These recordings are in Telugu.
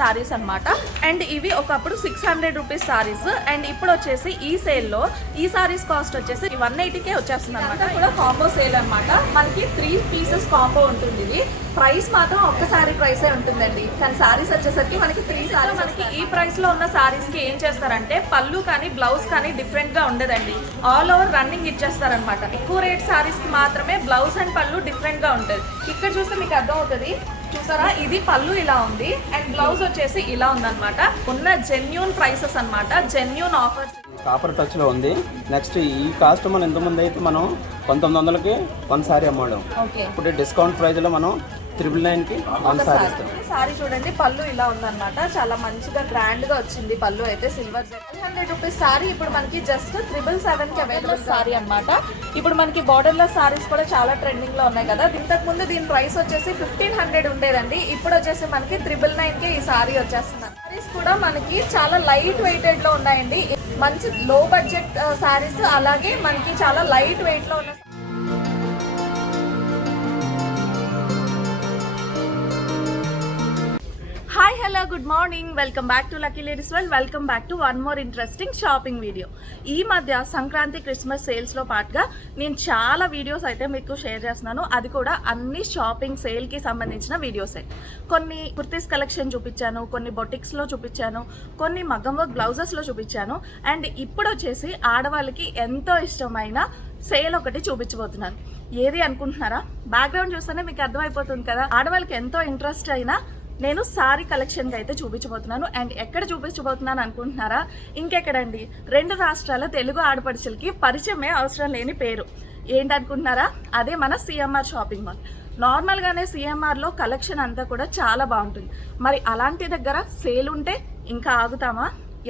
సారీస్ అనమాట. అండ్ ఇవి ఒకప్పుడు 600 రూపీస్ సారీస్. అండ్ ఇప్పుడు వచ్చేసి ఈ సేల్లో ఈ సారీస్ కాస్ట్ వచ్చేసి 180కే వచ్చేస్తుంది అనమాట. కూడా కాంబో సేల్ అనమాట. మనకి 3 పీసెస్ కాంబో ఉంటుంది. ఇది ప్రైస్ మాత్రం ఒక్క సారీ ప్రైసే ఉంటుందండి, కానీ సారీస్ వచ్చేసరికి మనకి 3 సారీస్. మనకి ఈ ప్రైస్ లో ఉన్న సారీస్ కి ఏం చేస్తారంటే పళ్ళు కానీ బ్లౌజ్ కానీ డిఫరెంట్ గా ఉండదండి, ఆల్ ఓవర్ రన్నింగ్ ఇచ్చేస్తారనమాట. ఎక్కువ రేట్ సారీస్ కి మాత్రమే బ్లౌజ్ అండ్ పళ్ళు డిఫరెంట్ గా ఉంటుంది. ఇక్కడ చూస్తే మీకు అర్థం అవుతుంది. చూసారా, ఇది పళ్ళు ఇలా ఉంది అండ్ బ్లౌజ్ వచ్చేసి ఇలా ఉందన్నమాట. ఉన్న జెన్యూన్ ప్రైసెస్ అనమాట, జెన్యూన్ ఆఫర్స్. కాపర్ టచ్ లో ఉంది. నెక్స్ట్ ఈ కాస్ట్ మనం ఇంతకుముందు అయితే మనం 1900కి 1 సారీ అమ్మాడు. ఇప్పుడు డిస్కౌంట్ ప్రైస్ లో మనం 999కి 1 సారీ ఇస్తాం. సారీ చూడండి, పళ్ళు ఇలా ఉందన్నమాట. చాలా మంచిగా గ్రాండ్ గా వచ్చింది పళ్ళు అయితే. సిల్వర్ 300 రూపీస్ సారీ ఇప్పుడు మనకి జస్ట్ 777కి అవైలబుల్ సారీ అనమాట. ఇప్పుడు మనకి బార్డర్ లెస్ సారీస్ కూడా చాలా ట్రెండింగ్ లో ఉన్నాయి కదా. ఇంతకు ముందు దీని ప్రైస్ వచ్చేసి 1500 ఉండేదండి, ఇప్పుడు వచ్చేసి మనకి 999కి ఈ సారీ వచ్చేస్తుంది. సారీస్ కూడా మనకి చాలా లైట్ వెయిటెడ్ లో ఉన్నాయండి. మంచి లో బడ్జెట్ సారీస్, అలాగే మనకి చాలా లైట్ వెయిట్ లో ఉన్న. Hi hello good morning, welcome back to lucky ladies world. Welcome back to one more interesting shopping video. ఈ మధ్య సంక్రాంతి క్రిస్మస్ సేల్స్లో పాటుగా నేను చాలా వీడియోస్ అయితే మీకు షేర్ చేస్తున్నాను. అది కూడా అన్ని షాపింగ్ సేల్కి సంబంధించిన వీడియోసే. కొన్ని కుర్తీస్ కలెక్షన్ చూపించాను, కొన్ని బొటిక్స్లో చూపించాను, కొన్ని మగ్గం వర్క్ బ్లౌజెస్లో చూపించాను. అండ్ ఇప్పుడు వచ్చేసి ఆడవాళ్ళకి ఎంతో ఇష్టమైన సేల్ ఒకటి చూపించబోతున్నాను. ఏది అనుకుంటున్నారా? బ్యాక్గ్రౌండ్ చూస్తేనే మీకు అర్థమైపోతుంది కదా. ఆడవాళ్ళకి ఎంతో ఇంట్రెస్ట్ అయినా నేను సారీ కలెక్షన్కి అయితే చూపించబోతున్నాను. అండ్ ఎక్కడ చూపించబోతున్నాను అనుకుంటున్నారా? ఇంకెక్కడండి, 2 రాష్ట్రాల తెలుగు ఆడపడుచులకి పరిచయమే అవసరం లేని పేరు. ఏంటనుకుంటున్నారా? అదే మన సిఎంఆర్ షాపింగ్ మాల్. నార్మల్గానే సిఎంఆర్లో కలెక్షన్ అంతా కూడా చాలా బాగుంటుంది. మరి అలాంటి దగ్గర సేల్ ఉంటే ఇంకా ఆగుతామా?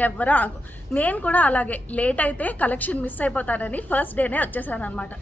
ఎవరు ఆగు. నేను కూడా అలాగే లేట్ అయితే కలెక్షన్ మిస్ అయిపోతానని ఫస్ట్ డేనే వచ్చేసాను అనమాట.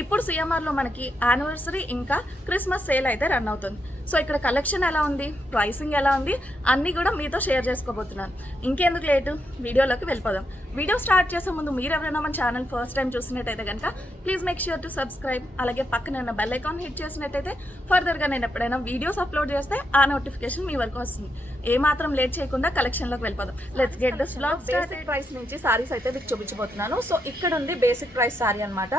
ఇప్పుడు సిఎంఆర్లో మనకి యానివర్సరీ ఇంకా క్రిస్మస్ సేల్ అయితే రన్ అవుతుంది. సో ఇక్కడ కలెక్షన్ ఎలా ఉంది, ప్రైసింగ్ ఎలా ఉంది, అన్నీ కూడా మీతో షేర్ చేసుకోబోతున్నాను. ఇంకెందుకు లేటు, వీడియోలోకి వెళ్ళిపోదాం. వీడియో స్టార్ట్ చేసే ముందు మీరు ఎవరైనా మన ఛానల్ ఫస్ట్ టైం చూసినట్టయితే కనుక please make sure to subscribe. అలాగే పక్కన ఉన్న బెల్ ఐకాన్ హిట్ చేసినట్టయితే ఫర్దర్గా నేను ఎప్పుడైనా వీడియోస్ అప్లోడ్ చేస్తే ఆ నోటిఫికేషన్ మీ వరకు వస్తుంది. ఏమాత్రం లేట్ చేయకుండా కలెక్షన్లోకి వెళ్ళిపోదాం. Let's get this vlog. Basic price నుంచి సారీస్ అయితే మీకు చూపించబోతున్నాను. సో ఇక్కడ ఉంది బేసిక్ ప్రైస్ సారీ అనమాట.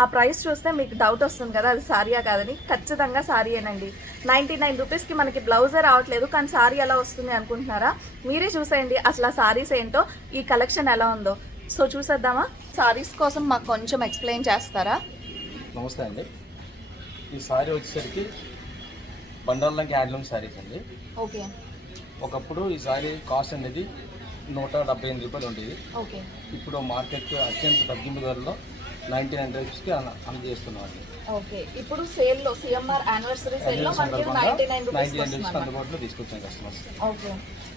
ఆ ప్రైస్ చూస్తే మీకు డౌట్ వస్తుంది కదా, అది సారీయా కాదని. ఖచ్చితంగా సారీయేనండి. 99 రూపీస్కి మనకి బ్లౌజే రావట్లేదు, కానీ సారీ ఎలా వస్తుంది అనుకుంటున్నారా? మీరే చూసేయండి అసలు ఆ సారీస్ ఏంటో, ఈ కలెక్షన్ ఎలా ఉందో. సో చూసేద్దామా? సారీస్ కోసం మాకు కొంచెం ఎక్స్ప్లెయిన్ చేస్తారా? నమస్తే అండి. ఈ సారీ వచ్చేసరికి బండార్లంకి హ్యాండ్లూమ్ సారీస్ అండి. ఓకే. ఒకప్పుడు ఈ సారీ కాస్ట్ అనేది 178 రూపాయలు ఉండేది. ఓకే. ఇప్పుడు మార్కెట్ అత్యంత తగ్గింపు ధరలో 99 రూపీస్కి అందజేస్తున్నాం అండి. ఓకే. ఇప్పుడు సేల్లో సిఎంఆర్ యానివర్సరీ సేల్లో మనకి 99 రూపీస్ అందుబాటులో తీసుకొచ్చాం కస్టమర్స్. ఓకే.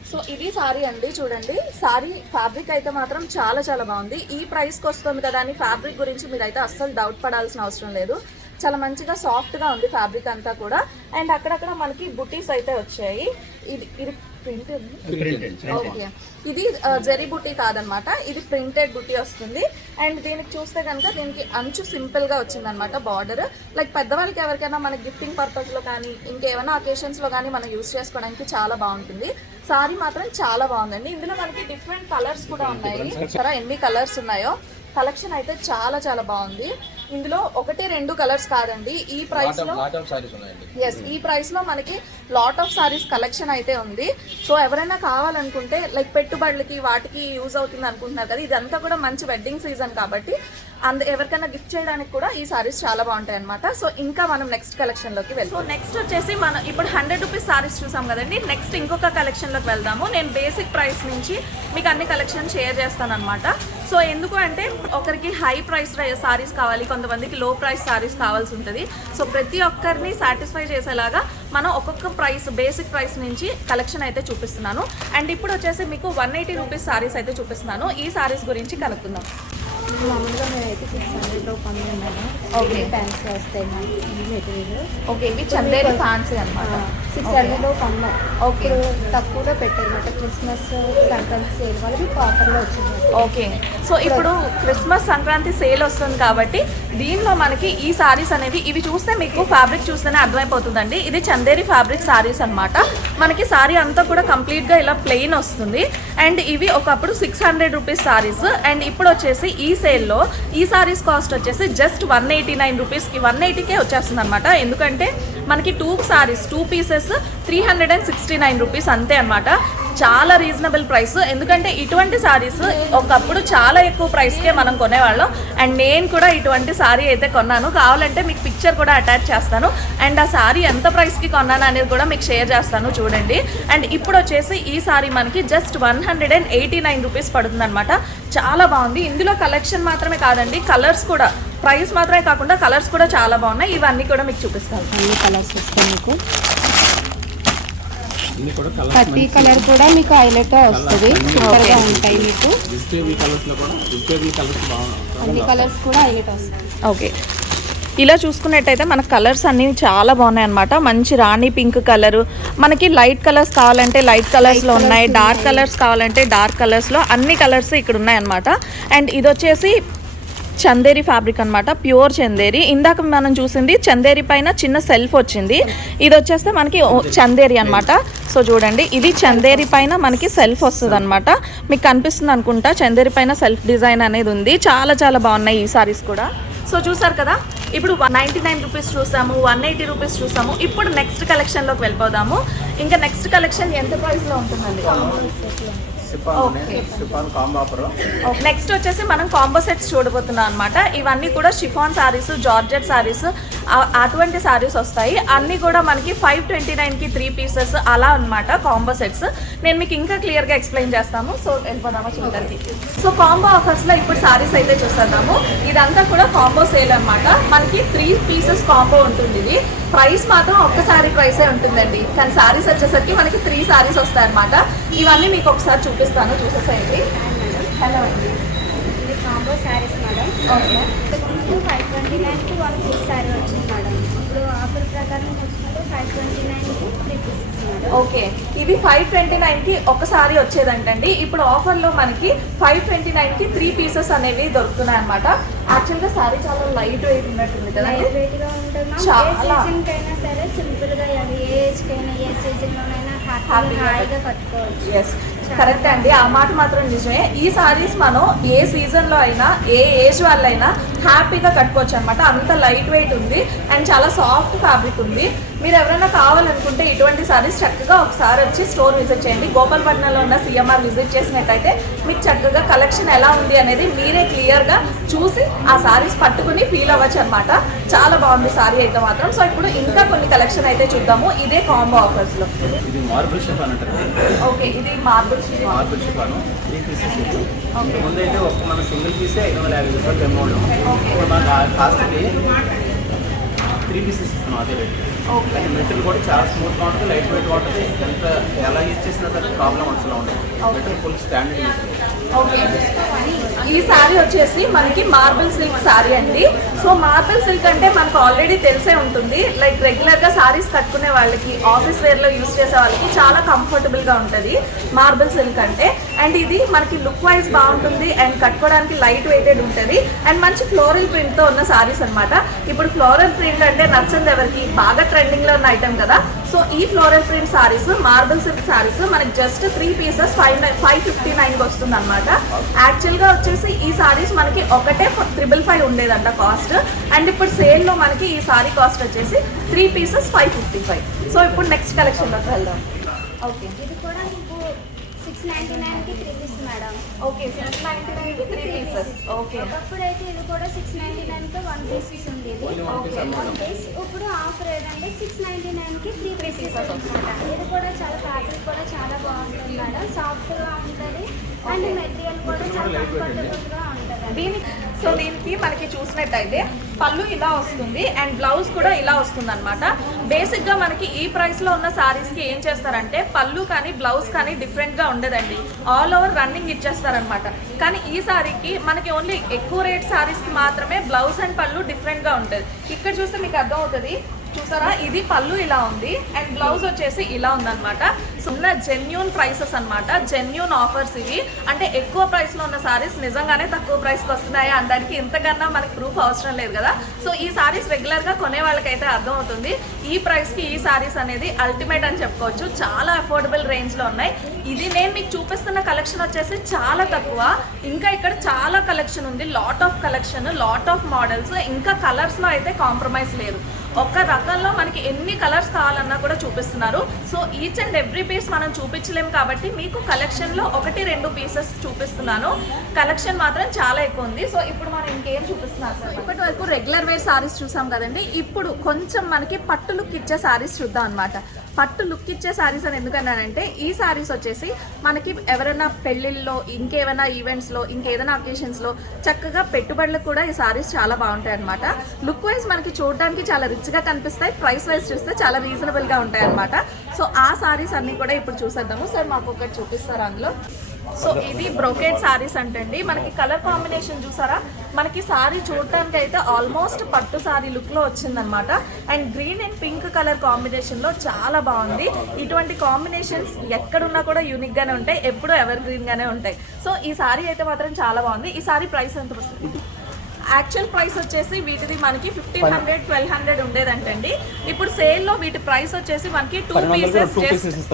సో ఇది సారీ అండి. చూడండి, సారీ ఫ్యాబ్రిక్ అయితే మాత్రం చాలా చాలా బాగుంది. ఈ ప్రైస్కి వస్తుంది కదా అని ఫ్యాబ్రిక్ గురించి మీరైతే అస్సలు డౌట్ పడాల్సిన అవసరం లేదు. చాలా మంచిగా సాఫ్ట్గా ఉంది ఫ్యాబ్రిక్ అంతా కూడా. అండ్ అక్కడక్కడ మనకి బుటీస్ అయితే వచ్చాయి. ఇది ప్రింటెడ్. ఓకే. ఇది జరీ బుటీ కాదనమాట, ఇది ప్రింటెడ్ బుటీ వస్తుంది. అండ్ దీనికి చూస్తే కనుక దీనికి అంచు సింపుల్గా వచ్చిందనమాట బార్డర్. లైక్ పెద్దవాళ్ళకి ఎవరికైనా మన గిఫ్టింగ్ పర్పస్లో కానీ ఇంకేమైనా అకేషన్స్లో కానీ మనం యూస్ చేసుకోవడానికి చాలా బాగుంటుంది. సారీ మాత్రం చాలా బాగుందండి. ఇందులో మనకి డిఫరెంట్ కలర్స్ కూడా ఉన్నాయి. సరే, ఎన్ని కలర్స్ ఉన్నాయో. కలెక్షన్ అయితే చాలా చాలా బాగుంది. ఇందులో 1-2 కలర్స్ కాదండి. ఈ ప్రైస్ లో ఈ ప్రైస్ లో మనకి లాట్ ఆఫ్ సారీస్ కలెక్షన్ అయితే ఉంది. సో ఎవరైనా కావాలనుకుంటే లైక్ పెట్టుబడులకి వాటికి యూజ్ అవుతుంది అనుకుంటున్నారు కదా, ఇదంతా కూడా మంచి వెడ్డింగ్ సీజన్ కాబట్టి ఎవరికైనా గిఫ్ట్ చేయడానికి కూడా ఈ సారీస్ చాలా బాగుంటాయి అనమాట. సో ఇంకా మనం నెక్స్ట్ కలెక్షన్ లోకి వెళ్తాం. సో నెక్స్ట్ వచ్చేసి మనం ఇప్పుడు 100 రూపీస్ సారీస్ చూసాం కదండి. నెక్స్ట్ ఇంకొక కలెక్షన్ లోకి వెళ్దాము. నేను బేసిక్ ప్రైస్ నుంచి మీకు అన్ని కలెక్షన్ షేర్ చేస్తాను అనమాట. సో ఎందుకు అంటే ఒకరికి హై ప్రైస్ సారీస్ కావాలి, కొంతమందికి లో ప్రైస్ సారీస్ కావాల్సి ఉంటుంది. సో ప్రతి ఒక్కరిని సాటిస్ఫై చేసేలాగా మనం ఒక్కొక్క ప్రైస్ బేసిక్ ప్రైస్ నుంచి కలెక్షన్ అయితే చూపిస్తున్నాను. అండ్ ఇప్పుడు వచ్చేసి మీకు 180 రూపీస్ సారీస్ అయితే చూపిస్తున్నాను. ఈ సారీస్ గురించి కనుక్కుందాం. మామూలుగా మేమైతే 600లో కొన్నాము. ఓకే. ప్యాంట్స్ వస్తాయి మెటీరియల్. ఓకే. ఇవి చందేరి ఫ్యాన్సీ అనమాట. 600లో కొన్నాం. ఓకే. తక్కువగా పెట్టారన్నమాట. క్రిస్మస్ సంక్రాంతి సేల్ వాళ్ళకి ఆఫర్లో వచ్చింది. ఓకే. సో ఇప్పుడు క్రిస్మస్ సంక్రాంతి సేల్ వస్తుంది కాబట్టి దీనిలో మనకి ఈ సారీస్ అనేవి ఇవి చూస్తే మీకు ఫ్యాబ్రిక్ చూస్తేనే అర్థమైపోతుందండి. ఇది చందేరి ఫ్యాబ్రిక్ సారీస్ అనమాట. మనకి సారీ అంతా కూడా కంప్లీట్గా ఇలా ప్లెయిన్ వస్తుంది. అండ్ ఇవి ఒకప్పుడు 600 రూపీస్ సారీస్. అండ్ ఇప్పుడు వచ్చేసి ఈ సేల్లో ఈ సారీస్ కాస్ట్ వచ్చేసి జస్ట్ 189 రూపీస్కి 180కే వచ్చేస్తుంది అనమాట. ఎందుకంటే మనకి 2 సారీస్ 2 పీసెస్ 369 రూపీస్ అంతే అనమాట. చాలా రీజనబుల్ ప్రైస్. ఎందుకంటే ఇటువంటి సారీస్ ఒకప్పుడు చాలా ఎక్కువ ప్రైస్కే మనం కొనేవాళ్ళం. అండ్ నేను కూడా ఇటువంటి సారీ అయితే కొన్నాను. కావాలంటే మీకు పిక్చర్ కూడా అటాచ్ చేస్తాను. అండ్ ఆ సారీ ఎంత ప్రైస్కి కొన్నాను అనేది కూడా మీకు షేర్ చేస్తాను చూడండి. అండ్ ఇప్పుడు వచ్చేసి ఈ సారీ మనకి జస్ట్ 189 రూపీస్ పడుతుంది అనమాట. చాలా బాగుంది. ఇందులో కలెక్షన్ మాత్రమే కాదండి, కలర్స్ కూడా, ప్రైస్ మాత్రమే కాకుండా కలర్స్ కూడా చాలా బాగున్నాయి. ఇవన్నీ కూడా మీకు చూపిస్తాను. అన్ని కలర్స్ వస్తాయి మీకు. ఇన్ని కూడా కలర్స్ ప్రతి కలర్ కూడా మీకు హైలైట్ వస్తుంది. సూపర్ గా ఉంటాయి మీకు. వెజిటేబుల్ కలర్స్ లో కూడా వెజిటేబుల్ కలర్స్ అన్ని కలర్స్ కూడా హైలైట్ వస్తాయి. ఓకే, ఇలా చూసుకున్నట్టయితే మనకు కలర్స్ అన్నీ చాలా బాగున్నాయి అనమాట. మంచి రాణి పింక్ కలరు, మనకి లైట్ కలర్స్ కావాలంటే లైట్ కలర్స్లో ఉన్నాయి, డార్క్ కలర్స్ కావాలంటే డార్క్ కలర్స్లో అన్ని కలర్స్ ఇక్కడ ఉన్నాయన్నమాట. అండ్ ఇది వచ్చేసి చందేరి ఫ్యాబ్రిక్ అనమాట, ప్యూర్ చందేరి. ఇందాక మనం చూసింది చందేరి పైన చిన్న సెల్ఫ్ వచ్చింది. ఇది వచ్చేస్తే మనకి చందేరి అనమాట. సో చూడండి, ఇది చందేరి పైన మనకి సెల్ఫ్ వస్తుంది అనమాట. మీకు కనిపిస్తుంది అనుకుంటా, చందేరి పైన సెల్ఫ్ డిజైన్ అనేది ఉంది. చాలా చాలా బాగున్నాయి ఈ సారీస్ కూడా. సో చూసారు కదా, ఇప్పుడు 199 రూపీస్ చూసాము, 180 రూపీస్ చూసాము. ఇప్పుడు నెక్స్ట్ కలెక్షన్లోకి వెళ్ళిపోదాము. ఇంకా నెక్స్ట్ కలెక్షన్ ఎంత ప్రైస్లో ఉంటుందండి? నెక్స్ట్ వచ్చేసి మనం కాంబో సెట్స్ చూడబోతున్నాం అనమాట. ఇవన్నీ కూడా షిఫాన్ సారీస్, జార్జెట్ సారీస్, అటువంటి సారీస్ వస్తాయి. అన్నీ కూడా మనకి 529కి 3 పీసెస్ అలా అనమాట కాంబో సెట్స్. నేను మీకు ఇంకా క్లియర్గా ఎక్స్ప్లెయిన్ చేస్తాము. సో వెళ్ళిపోదామా చూడడానికి. సో కాంబో ఆఫర్స్లో ఇప్పుడు సారీస్ అయితే చూసేద్దాము. ఇదంతా కూడా కాంబో సేల్ అనమాట. మనకి 3 పీసెస్ కాంబో ఉంటుంది. ఇది ప్రైస్ మాత్రం ఒక్క సారీ ప్రైసే ఉంటుందండి. కానీ సారీస్ వచ్చేసరికి మనకి 3 సారీస్ వస్తాయి అనమాట. ఇవన్నీ మీకు ఒకసారి చూపిస్తాను, చూసేసేయండి. హలో అండి, ఇది కాంబో శారీస్ మేడం. ఓకే, 529కి 1 పీస్ శారీ వచ్చింది మేడం. ఇప్పుడు ఆఫర్ ప్రకారం వచ్చినప్పుడు 529కి 3 పీసెస్ మేడం. ఓకే, ఇది 529కి ఒక సారీ వచ్చేదంటండి. ఇప్పుడు ఆఫర్లో మనకి 529కి 3 పీసెస్ అనేవి దొరుకుతున్నాయి అనమాట. యాక్చువల్గా సారీ చాలా లైట్ వెయిట్ ఉన్నట్టుంది కదా. లైట్ వెయిట్ గా ఉంటుంది మ్యామ్. ఏ సీజన్ కైనా సరే సింపుల్ గా, అది ఏ ఏజ్ కైనా ఏ సీజన్ లోనైనా హ్యాపీగా కట్టుకోవచ్చు. ఎస్, కరెక్ట్ అండి, ఆ మాట మాత్రం నిజమే. ఈ సారీస్ మనం ఏ సీజన్లో అయినా ఏ ఏజ్ వాళ్ళైనా హ్యాపీగా కట్టుకోవచ్చు అనమాట. అంత లైట్ వెయిట్ ఉంది అండ్ చాలా సాఫ్ట్ ఫ్యాబ్రిక్ ఉంది. మీరు ఎవరైనా కావాలనుకుంటే ఇటువంటి సారీస్ చక్కగా ఒకసారి వచ్చి స్టోర్ విజిట్ చేయండి. గోపాలపట్నంలో ఉన్న సిఎంఆర్ విజిట్ చేసినట్టయితే మీకు చక్కగా కలెక్షన్ ఎలా ఉంది అనేది మీరే క్లియర్గా చూసి ఆ సారీస్ పట్టుకుని ఫీల్ అవ్వచ్చు అనమాట. చాలా బాగుంది సారీ అయితే మాత్రం. సో ఇప్పుడు ఇంకా కొన్ని కలెక్షన్ అయితే చూద్దాము ఇదే కాంబో ఆఫర్స్లో. ఇది మార్బుల్ షిఫాన్ అంటారు. ఓకే, ఇది marble chiffon. Marble chiffon 3 pieces. ముందు అయితే ఒక మన సింగిల్ పీసే 550 రూపాయలు అమౌంట్. ఇప్పుడు మన కాస్ట్కి 3 పీసెస్ ఇస్తున్నాం అదే రేట్. ఓకే, మెటీరియల్ కూడా చాలా స్మూత్గా ఉంటుంది, లైట్ వెయిట్ ఉంటుంది. ఎంత ఎలా యూజ్ చేసినా సరే ప్రాబ్లం అసలు ఉండదు. Material full standard. ఓకే, ఈ శారీ వచ్చేసి మనకి మార్బుల్ సిల్క్ శారీ అండి. సో మార్బుల్ సిల్క్ అంటే మనకు ఆల్రెడీ తెలిసే ఉంటుంది. లైక్ రెగ్యులర్గా శారీస్ కట్టుకునే వాళ్ళకి, ఆఫీస్ వేర్లో యూజ్ చేసే వాళ్ళకి చాలా కంఫర్టబుల్గా ఉంటుంది మార్బుల్ సిల్క్ అంటే. అండ్ ఇది మనకి లుక్ వైజ్ బాగుంటుంది అండ్ కట్టుకోవడానికి లైట్ వెయిటెడ్ ఉంటుంది. అండ్ మంచి ఫ్లోరల్ ప్రింట్తో ఉన్న శారీస్ అనమాట. ఇప్పుడు ఫ్లోరల్ ప్రింట్ అంటే నచ్చింది ఎవరికి, బాగా ట్రెండింగ్లో ఉన్న ఐటమ్ కదా. సో ఈ floral print saris, marble silk saris మనకి జస్ట్ 3 పీసెస్ 559కి వస్తుంది అనమాట. యాక్చువల్గా వచ్చేసి ఈ సారీస్ మనకి ఒకటే 555 ఉండేదంట కాస్ట్. అండ్ ఇప్పుడు సేల్లో మనకి ఈ సారీ కాస్ట్ వచ్చేసి 3 పీసెస్ 555. సో ఇప్పుడు నెక్స్ట్ కలెక్షన్లోకి వెళ్దాం. ఓకే, ఇది కూడా మీకు 699కి 3 పీస్ మేడం. ఓకే, 699కి 3 పీసెస్. ఓకే, ఒకప్పుడు అయితే ఇది కూడా 699కి 1 పీసెస్ ఉండేది. Okay, 1 piece. ఇప్పుడు ఆఫర్ ఏదంటే 699కి 3 పీసెస్ అనమాట. ఇది కూడా చాలా ఫ్యాబ్రిక్ కూడా చాలా బాగుంటుంది మేడం. సాఫ్ట్గా ఉంటుంది అండ్ మెటీరియల్ కూడా చాలా కంఫర్టబుల్గా ఉంటుంది. దీనికి మనకి చూసినట్టయితే పళ్ళు ఇలా వస్తుంది అండ్ బ్లౌజ్ కూడా ఇలా వస్తుంది అనమాట. బేసిక్గా మనకి ఈ ప్రైస్లో ఉన్న శారీస్కి ఏం చేస్తారంటే పళ్ళు కానీ బ్లౌజ్ కానీ డిఫరెంట్గా ఉండదండి. ఆల్ ఓవర్ రన్నింగ్ ఇచ్చేస్తారనమాట. కానీ ఈ శారీకి మనకి ఓన్లీ ఎక్కువ రేట్ శారీస్కి మాత్రమే బ్లౌజ్ అండ్ పళ్ళు డిఫరెంట్గా ఉంటుంది. ఇక్కడ చూస్తే మీకు అర్థమవుతుంది. చూసారా, ఇది పళ్ళు ఇలా ఉంది అండ్ బ్లౌజ్ వచ్చేసి ఇలా ఉందన్నమాట. ఉన్న జెన్యూన్ ప్రైసెస్ అన్నమాట, జెన్యూన్ ఆఫర్స్ ఇవి. అంటే ఎక్కువ ప్రైస్లో ఉన్న సారీస్ నిజంగానే తక్కువ ప్రైస్కి వస్తున్నాయి అనడానికి ఇంతకన్నా మనకి ప్రూఫ్ అవసరం లేదు కదా. సో ఈ సారీస్ రెగ్యులర్గా కొనే వాళ్ళకైతే అర్థమవుతుంది ఈ ప్రైస్కి ఈ సారీస్ అనేది అల్టిమేట్ అని చెప్పుకోవచ్చు. చాలా అఫోర్డబుల్ రేంజ్లో ఉన్నాయి. ఇది నేను మీకు చూపిస్తున్న కలెక్షన్ వచ్చేసి చాలా తక్కువ, ఇంకా ఇక్కడ చాలా కలెక్షన్ ఉంది, lot of collection, lot of models, ఇంకా కలర్స్లో అయితే కాంప్రమైజ్ లేదు. ఒక్క రకంలో మనకి ఎన్ని కలర్స్ కావాలన్నా కూడా చూపిస్తున్నారు. So each and every piece మనం చూపించలేము కాబట్టి మీకు కలెక్షన్లో 1-2 పీసెస్ చూపిస్తున్నాను. కలెక్షన్ మాత్రం చాలా ఎక్కువ ఉంది. సో ఇప్పుడు మనం ఇంకేం చూపిస్తున్నారు సార్? ఇప్పటి వరకు రెగ్యులర్ వేర్ సారీస్ చూసాం కదండి, ఇప్పుడు కొంచెం మనకి పట్టు లుక్ ఇచ్చే సారీస్ చూద్దాం అనమాట. పట్టు లుక్ ఇచ్చే సారీస్ అని ఎందుకన్నానంటే ఈ సారీస్ వచ్చేసి మనకి ఎవరైనా పెళ్ళిళ్ళలో, ఇంకేమైనా ఈవెంట్స్లో, ఇంకేదైనా అకేషన్స్లో చక్కగా పెట్టుబడులకు కూడా ఈ సారీస్ చాలా బాగుంటాయి అనమాట. లుక్ వైజ్ మనకి చూడడానికి చాలా రిచ్గా కనిపిస్తాయి, ప్రైస్ వైజ్ చూస్తే చాలా రీజనబుల్గా ఉంటాయి అనమాట. సో ఆ సారీస్ అన్నీ కూడా ఇప్పుడు చూసేద్దాము. సార్ మాకు ఒకటి చూపిస్తారు అందులో. సో ఇది బ్రోకేడ్ సారీస్ అంటండి. మనకి కలర్ కాంబినేషన్ చూసారా, మనకి సారీ చూడటానికి అయితే ఆల్మోస్ట్ పట్టు సారీ లుక్లో వచ్చిందనమాట. And green and pink colour కాంబినేషన్లో చాలా బాగుంది. ఇటువంటి కాంబినేషన్స్ ఎక్కడున్నా కూడా యూనిక్గానే ఉంటాయి, ఎప్పుడూ ఎవర్ గ్రీన్గానే ఉంటాయి. సో ఈ సారీ అయితే మాత్రం చాలా బాగుంది. ఈ సారీ ప్రైస్ ఎంత వస్తుంది? యాక్చువల్ ప్రైస్ వచ్చేసి వీటిది మనకి 1500-1200 ఉండేదంటండి. ఇప్పుడు సేల్లో వీటి ప్రైస్ వచ్చేసి మనకి 2 పీసెస్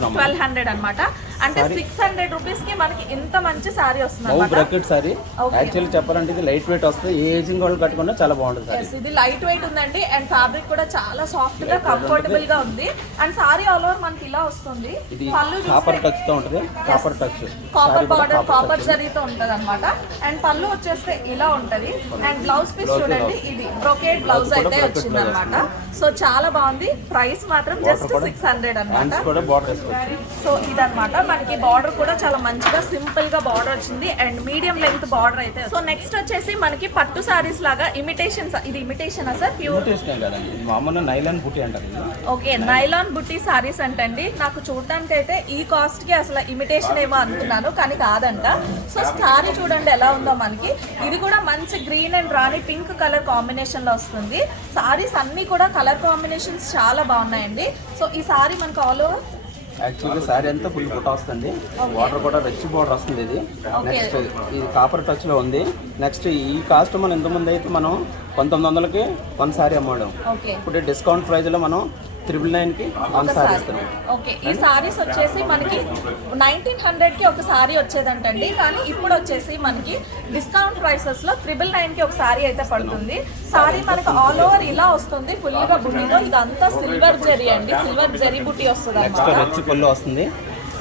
1200 అనమాట. అంటే 600 రూపీస్కి మనకి ఇంత మంచి సారీ వస్తుంది. యాక్చువల్లీ చెప్పాలంటే ఇది లైట్ వెయిట్ వస్తుంది, ఏ ఏజింగ్ వాళ్ళు కట్టుకున్నా చాలా బాగుంటుంది. ఇది లైట్ వెయిట్ ఉందండి అండ్ ఫ్యాబ్రిక్ కూడా చాలా సాఫ్ట్ గా కంఫర్టబుల్ గా ఉంది. అండ్ సారీ ఆల్ ఓవర్ మనకి ఇలా వస్తుంది. పళ్ళు కాపర్ టచ్ తో ఉంటుంది, copper touch, copper border, copper జరీతో ఉంటది అనమాట. అండ్ పళ్ళు వచ్చేస్తే ఇలా ఉంటది. అండ్ బ్లౌజ్ పీస్ చూడండి, ఇది బ్రోకేడ్ బ్లౌజ్ అయితే వచ్చింది అనమాట. సో చాలా బాగుంది. ప్రైస్ మాత్రం జస్ట్ 600 అనమాట. సో ఇదనమాట మనకి బార్డర్ కూడా చాలా మంచిగా సింపుల్ గా బార్డర్ వచ్చింది అండ్ మీడియం లెంత్ బార్డర్ అయితే. సో నెక్స్ట్ వచ్చేసి మనకి పట్టు సారీస్ లాగా ఇమిటేషన్. ఇది ఇమిటేషన్ సార్? ప్యూర్ నైలాన్ బుట్టి అంటారు. ఓకే, నైలాన్ బుట్టి సారీస్ అంటండి. నాకు చూడడానికి అయితే ఈ కాస్ట్ కి అసలు ఇమిటేషన్ ఏమో అనుకున్నాను, కానీ కాదంట. సో సారీ చూడండి ఎలా ఉందో మనకి. ఇది కూడా మంచి green and Rani pink colour combination లో వస్తుంది. సారీస్ అన్ని కూడా కలర్ కాంబినేషన్స్ చాలా బాగున్నాయండి. సో ఈ సారీ మనకు ఆల్ ఓవర్ యాక్చువల్గా సారీ అంతా ఫుల్ బుట్ట వస్తుంది, బార్డర్ కూడా రిచ్ బార్డర్ వస్తుంది. ఇది నెక్స్ట్ ఇది కాపర్ టచ్ లో ఉంది. నెక్స్ట్ ఈ కాస్ట్ మనం ఇంతకుముందు అయితే మనం 1900కి 1 సారీ అమ్మాడు. ఇప్పుడు డిస్కౌంట్ ప్రైస్ లో మనం 999కి 1 సారీ ఇస్తున్నాం. ఓకే, ఈ సారీస్ వచ్చేసి మనకి 1900కి ఒక సారీ వచ్చేదంటండి, కానీ ఇప్పుడు వచ్చేసి మనకి డిస్కౌంట్ ప్రైసెస్ లో 999కి ఒక సారీ అయితే పడుతుంది. సారీ మనకి ఆల్ ఓవర్ ఇలా వస్తుంది, ఫుల్ గా బుట్టితో. ఇదంతా సిల్వర్ జరీ అండి, సిల్వర్ జరీ బుట్టి వస్తుంది అన్నమాట. రిచ్ పళ్ళు వస్తుంది,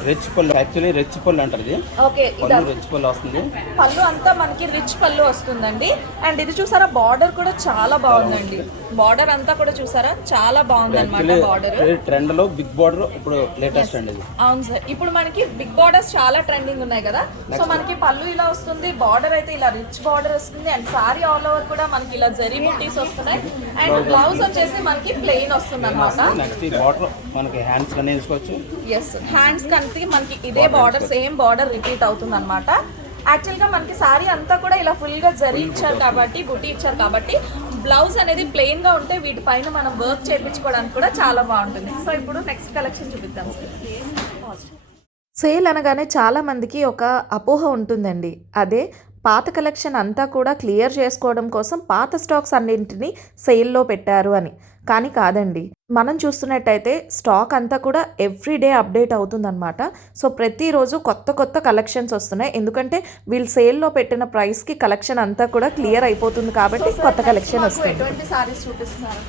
రిచ్ పళ్ళు, యాక్చువల్లీ రిచ్ పళ్ళు అంటారు ఇది. ఓకే, రిచ్ పళ్ళు వస్తుంది. పళ్ళు అంతా మనకి రిచ్ పళ్ళు వస్తుందండి. అండ్ ఇది చూసారా, బార్డర్ కూడా చాలా బాగుందండి. బార్డర్ అంతా కూడా చూసారా చాలా బాగుంది అనమాట. బార్డర్ ట్రెండ్ లో బిగ్ బార్డర్ ఇప్పుడు లేటెస్ట్ అండి. అవును సార్, ఇప్పుడు మనకి బిగ్ బార్డర్స్ చాలా ట్రెండింగ్ ఉన్నాయి కదా. సో మనకి పళ్ళు ఇలా వస్తుంది, బార్డర్ అయితే ఇలా రిచ్ బార్డర్ వస్తుంది. అండ్ సారీ ఆల్ ఓవర్ కూడా మనకి ఇలా జరీ బుట్టీస్ వస్తున్నాయి. అండ్ బ్లౌజ్ వచ్చేసి మనకి ప్లెయిన్ వస్తుంది అనమాట. నెక్స్ట్ ఈ బార్డర్ మనకి హ్యాండ్స్ కనే వేసుకోవచ్చు. ఎస్, హ్యాండ్స్ కంటే మనకి ఇదే బార్డర్, సేమ్ బార్డర్ రిపీట్ అవుతుంది అనమాట. యాక్చువల్గా మనకి సారీ అంతా కూడా ఇలా ఫుల్గా జరీ ఇచ్చారు కాబట్టి, బుట్టి ఇచ్చారు కాబట్టి, బ్లౌజ్ అనేది ప్లెయిన్ గా ఉంటే వీటిపైన మనం వర్క్ చేయించుకోవడానికి కూడా చాలా బాగుంటుంది. సో ఇప్పుడు నెక్స్ట్ కలెక్షన్ చూపిద్దాం. సేల్ అనగానే చాలా మందికి ఒక అపోహ ఉంటుందండి. అదే పాత కలెక్షన్ అంతా కూడా క్లియర్ చేసుకోవడం కోసం పాత స్టాక్స్ అన్నింటినీ సేల్లో పెట్టారు అని. కానీ కాదండి, మనం చూస్తున్నట్టయితే స్టాక్ అంతా కూడా ఎవ్రీడే అప్డేట్ అవుతుందన్నమాట. సో ప్రతిరోజు కొత్త కొత్త కలెక్షన్స్ వస్తున్నాయి, ఎందుకంటే వీళ్ళు సేల్లో పెట్టిన ప్రైస్కి కలెక్షన్ అంతా కూడా క్లియర్ అయిపోతుంది కాబట్టి కొత్త కలెక్షన్ వస్తుంది. ఎటువంటి సారీస్ చూపిస్తున్నారు?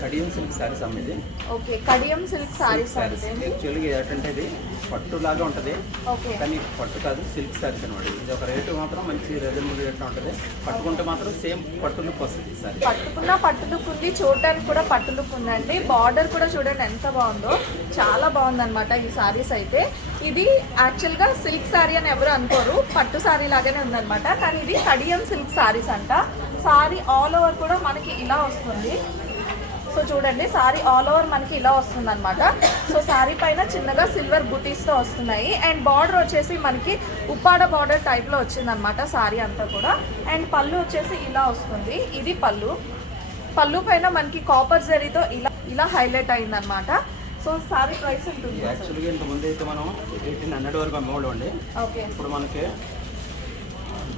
కడియం సిల్క్ సారీస్ అమ్మేది. ఓకే, కడియం సిల్క్ సారీస్ యాక్చువల్గా ఏంటంటే ఇది పట్టు లాగా ఉంటుంది, కానీ పట్టు కాదు, సిల్క్ సారీస్ అనమాట. ఇది ఒక రేటు మాత్రం మంచి రీజనబుల్ రేట్ ఉంటుంది. పట్టుకుంటే మాత్రం సేమ్ పట్టు లుక్ వస్తుంది. సారీ పట్టుకున్న పట్టు లుక్ ఉంది, చూడడానికి కూడా పట్టు లుక్ ఉందండి. బార్డర్ కూడా చూడండి ఎంత బాగుందో, చాలా బాగుందన్నమాట ఈ సారీస్ అయితే. ఇది యాక్చువల్గా సిల్క్ సారీ అని ఎవరు అనుకోరు, పట్టు సారీ లాగానే ఉందన్నమాట. కానీ ఇది కడియం సిల్క్ సారీస్ అంట. సారీ ఆల్ ఓవర్ కూడా మనకి ఇలా వస్తుంది. సో చూడండి, సారీ ఆల్ ఓవర్ మనకి ఇలా వస్తుంది అనమాట. సో సారీ పైన చిన్నగా సిల్వర్ బుటీస్తో వస్తున్నాయి. అండ్ బార్డర్ వచ్చేసి మనకి ఉప్పాడ బార్డర్ టైప్లో వచ్చిందనమాట సారీ అంతా కూడా. అండ్ పళ్ళు వచ్చేసి ఇలా వస్తుంది, ఇది పళ్ళు. పళ్ళు పైన మనకి కాపర్ జరీతో ఇలా హైలైట్ అయిందనమాట. సో సో సారీ ప్రైస్ ఉంటుంది యాక్చువల్గా ఇంత ముందు అయితే మనం 1800 వరకు అమ్మేవాళ్ళం అండి. ఓకే ఇప్పుడు మనకి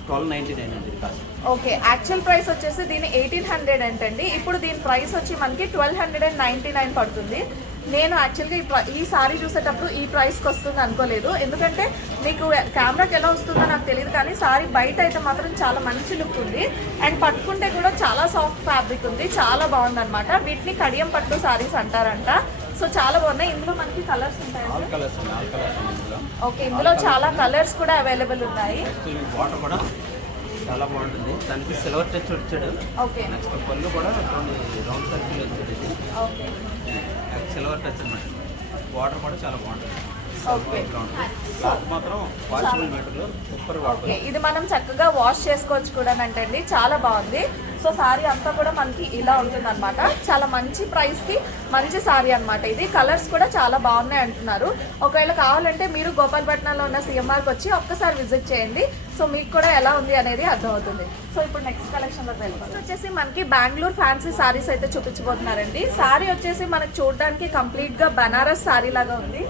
1299 అండి కాస్ట్. ఓకే, యాక్చువల్ ప్రైస్ వచ్చేసి దీని 1800 అంటండి. ఇప్పుడు దీని ప్రైస్ వచ్చి మనకి 1299 పడుతుంది. నేను యాక్చువల్గా ఈ సారీ చూసేటప్పుడు ఈ ప్రైస్కి వస్తుంది అనుకోలేదు, ఎందుకంటే మీకు కెమెరాకి ఎలా వస్తుందో నాకు తెలియదు, కానీ సారీ బయట అయితే మాత్రం చాలా మంచి లుక్ ఉంది. అండ్ పట్టుకుంటే కూడా చాలా సాఫ్ట్ ఫ్యాబ్రిక్ ఉంది, చాలా బాగుందన్నమాట. వీటిని కడియం పట్టు సారీస్ అంటారంట. సో చాలా బాగున్నాయి. ఇందులో మనకి కలర్స్ ఉంటాయి. ఆల్ కలర్స్ ఇందులో. ఓకే, ఇందులో చాలా కలర్స్ కూడా అవైలబుల్ ఉన్నాయి. వాటర్ కూడా చాలా బాగుంటుంది. దానికి సిల్వర్ టచ్ వచ్చాడు. ఓకే, నెక్స్ట్ పళ్ళు కూడా రౌండ్ సర్కిల్ వచ్చాడు. ఇది ఓకే, సిల్వర్ టచ్ అన్నమాట. వాటర్ కూడా చాలా బాగుంటుంది. ఓకే. క్లాత్ మాత్రం washable material, super water. Okay, ఇది మనం చక్కగా వాష్ చేసుకోవచ్చు కూడా అంటండి, చాలా బాగుంది. సో సారీ అంతా కూడా మనకి ఇలా ఉంటుంది అనమాట. చాలా మంచి ప్రైస్కి మంచి సారీ అనమాట. ఇది కలర్స్ కూడా చాలా బాగున్నాయి అంటున్నారు. ఒకవేళ కావాలంటే మీరు గోపాలపట్నంలో ఉన్న సిఎంఆర్కి వచ్చి ఒక్కసారి విజిట్ చేయండి. సో మీకు కూడా ఎలా ఉంది అనేది అర్థమవుతుంది. సో ఇప్పుడు నెక్స్ట్ కలెక్షన్లోకి వెళ్ళిపోతాం. వచ్చేసి మనకి బెంగళూరు ఫ్యాన్సీ సారీస్ అయితే చూపించబోతున్నారండి. సారీ వచ్చేసి మనకి చూడడానికి కంప్లీట్గా బనారస్ సారీ లాగా ఉంది.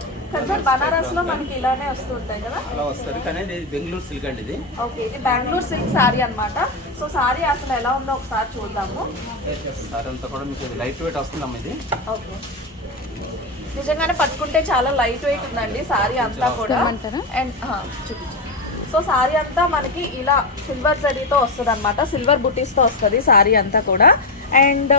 సార్ బనారస్లో మనకి ఇలానే వస్తూ ఉంటాయి కదా, అలా వస్తుంది. కానీ ఇది బెంగళూరు సిల్క్ అండి. ఇది ఓకే, ఇది బెంగళూరు సిల్క్ సారీ అనమాట. సో సారీ అసలు ఎలా ఉందో ఒకసారి చూద్దాము. సారీ అంతా కూడా మీకు లైట్ వెయిట్ వస్తుందమ్మా. ఇది ఓకే, నిజంగానే పట్టుకుంటే చాలా లైట్ వెయిట్ ఉందండి సారీ అంతా కూడా. అండ్ సో సారీ అంతా మనకి ఇలా సిల్వర్ జరీతో వస్తుంది అనమాట, సిల్వర్ బుటీస్తో వస్తుంది సారీ అంతా కూడా. అండ్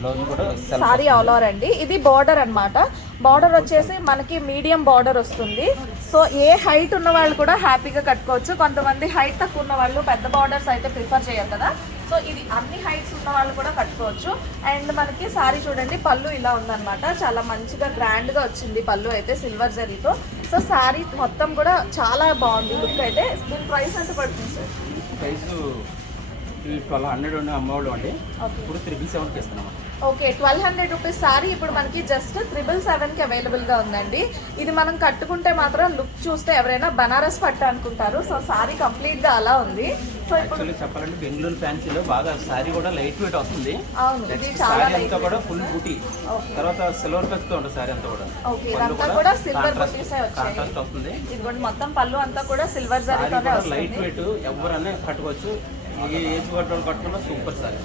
బ్లౌజ్ కూడా సారీ ఆల్ ఓవర్ అండి. ఇది బార్డర్ అన్నమాట. బార్డర్ వచ్చేసి మనకి మీడియం బార్డర్ వస్తుంది. సో ఏ హైట్ ఉన్న వాళ్ళు కూడా హ్యాపీగా కట్టుకోవచ్చు. కొంతమంది హైట్ తక్కువ ఉన్న వాళ్ళు పెద్ద బార్డర్స్ అయితే ప్రిఫర్ చేయరు కదా. సో ఇది అన్ని హైట్స్ ఉన్న వాళ్ళు కూడా కట్టుకోవచ్చు. అండ్ మనకి సారీ చూడండి, పళ్ళు ఇలా ఉందన్నమాట. చాలా మంచిగా గ్రాండ్గా వచ్చింది పళ్ళు అయితే సిల్వర్ జరీతో. సో సారీ మొత్తం కూడా చాలా బాగుంది లుక్ అయితే. దీని ప్రైస్ ఎంత పడుతుంది సార్? ప్రైస్ 1200 అమ్మవాళ్ళు అండి. ఇప్పుడు 777కి ఇస్తున్నాం. ఓకే, 1200 రూపీస్ సారీ ఇప్పుడు మనకి జస్ట్ 777కి అవైలబుల్గా ఉందండి. ఇది మనం కట్టుకుంటే మాత్రం లుక్ చూస్తే ఎవరైనా బనారస్ పట్టు అనుకుంటారు. సో సారీ కంప్లీట్గా అలా ఉంది. సో ఇప్పుడు చెప్పాలంటే బెంగళూరు ఫ్యాన్సీలో బాగా సారీ కూడా లైట్ వెయిట్ వస్తుంది. అవును, ఇది చాలా సారీ అంతా కూడా ఫుల్ బూటీ, తర్వాత సిల్వర్ టచ్ తో ఉంటుంది సారీ అంతా కూడా. ఓకే, ఇదంతా కూడా సిల్వర్ బుటీసే వచ్చాయి. కాంట్రాస్ట్ వస్తుంది. ఇదిగోండి మొత్తం పళ్ళు అంతా కూడా సిల్వర్ జరీతోనే వస్తుంది. లైట్ వెయిట్, ఎవరైనా కట్టుకోవచ్చు. ఈ ఏజ్ కట్టుకోవాలి కట్టుకున్న super sorry.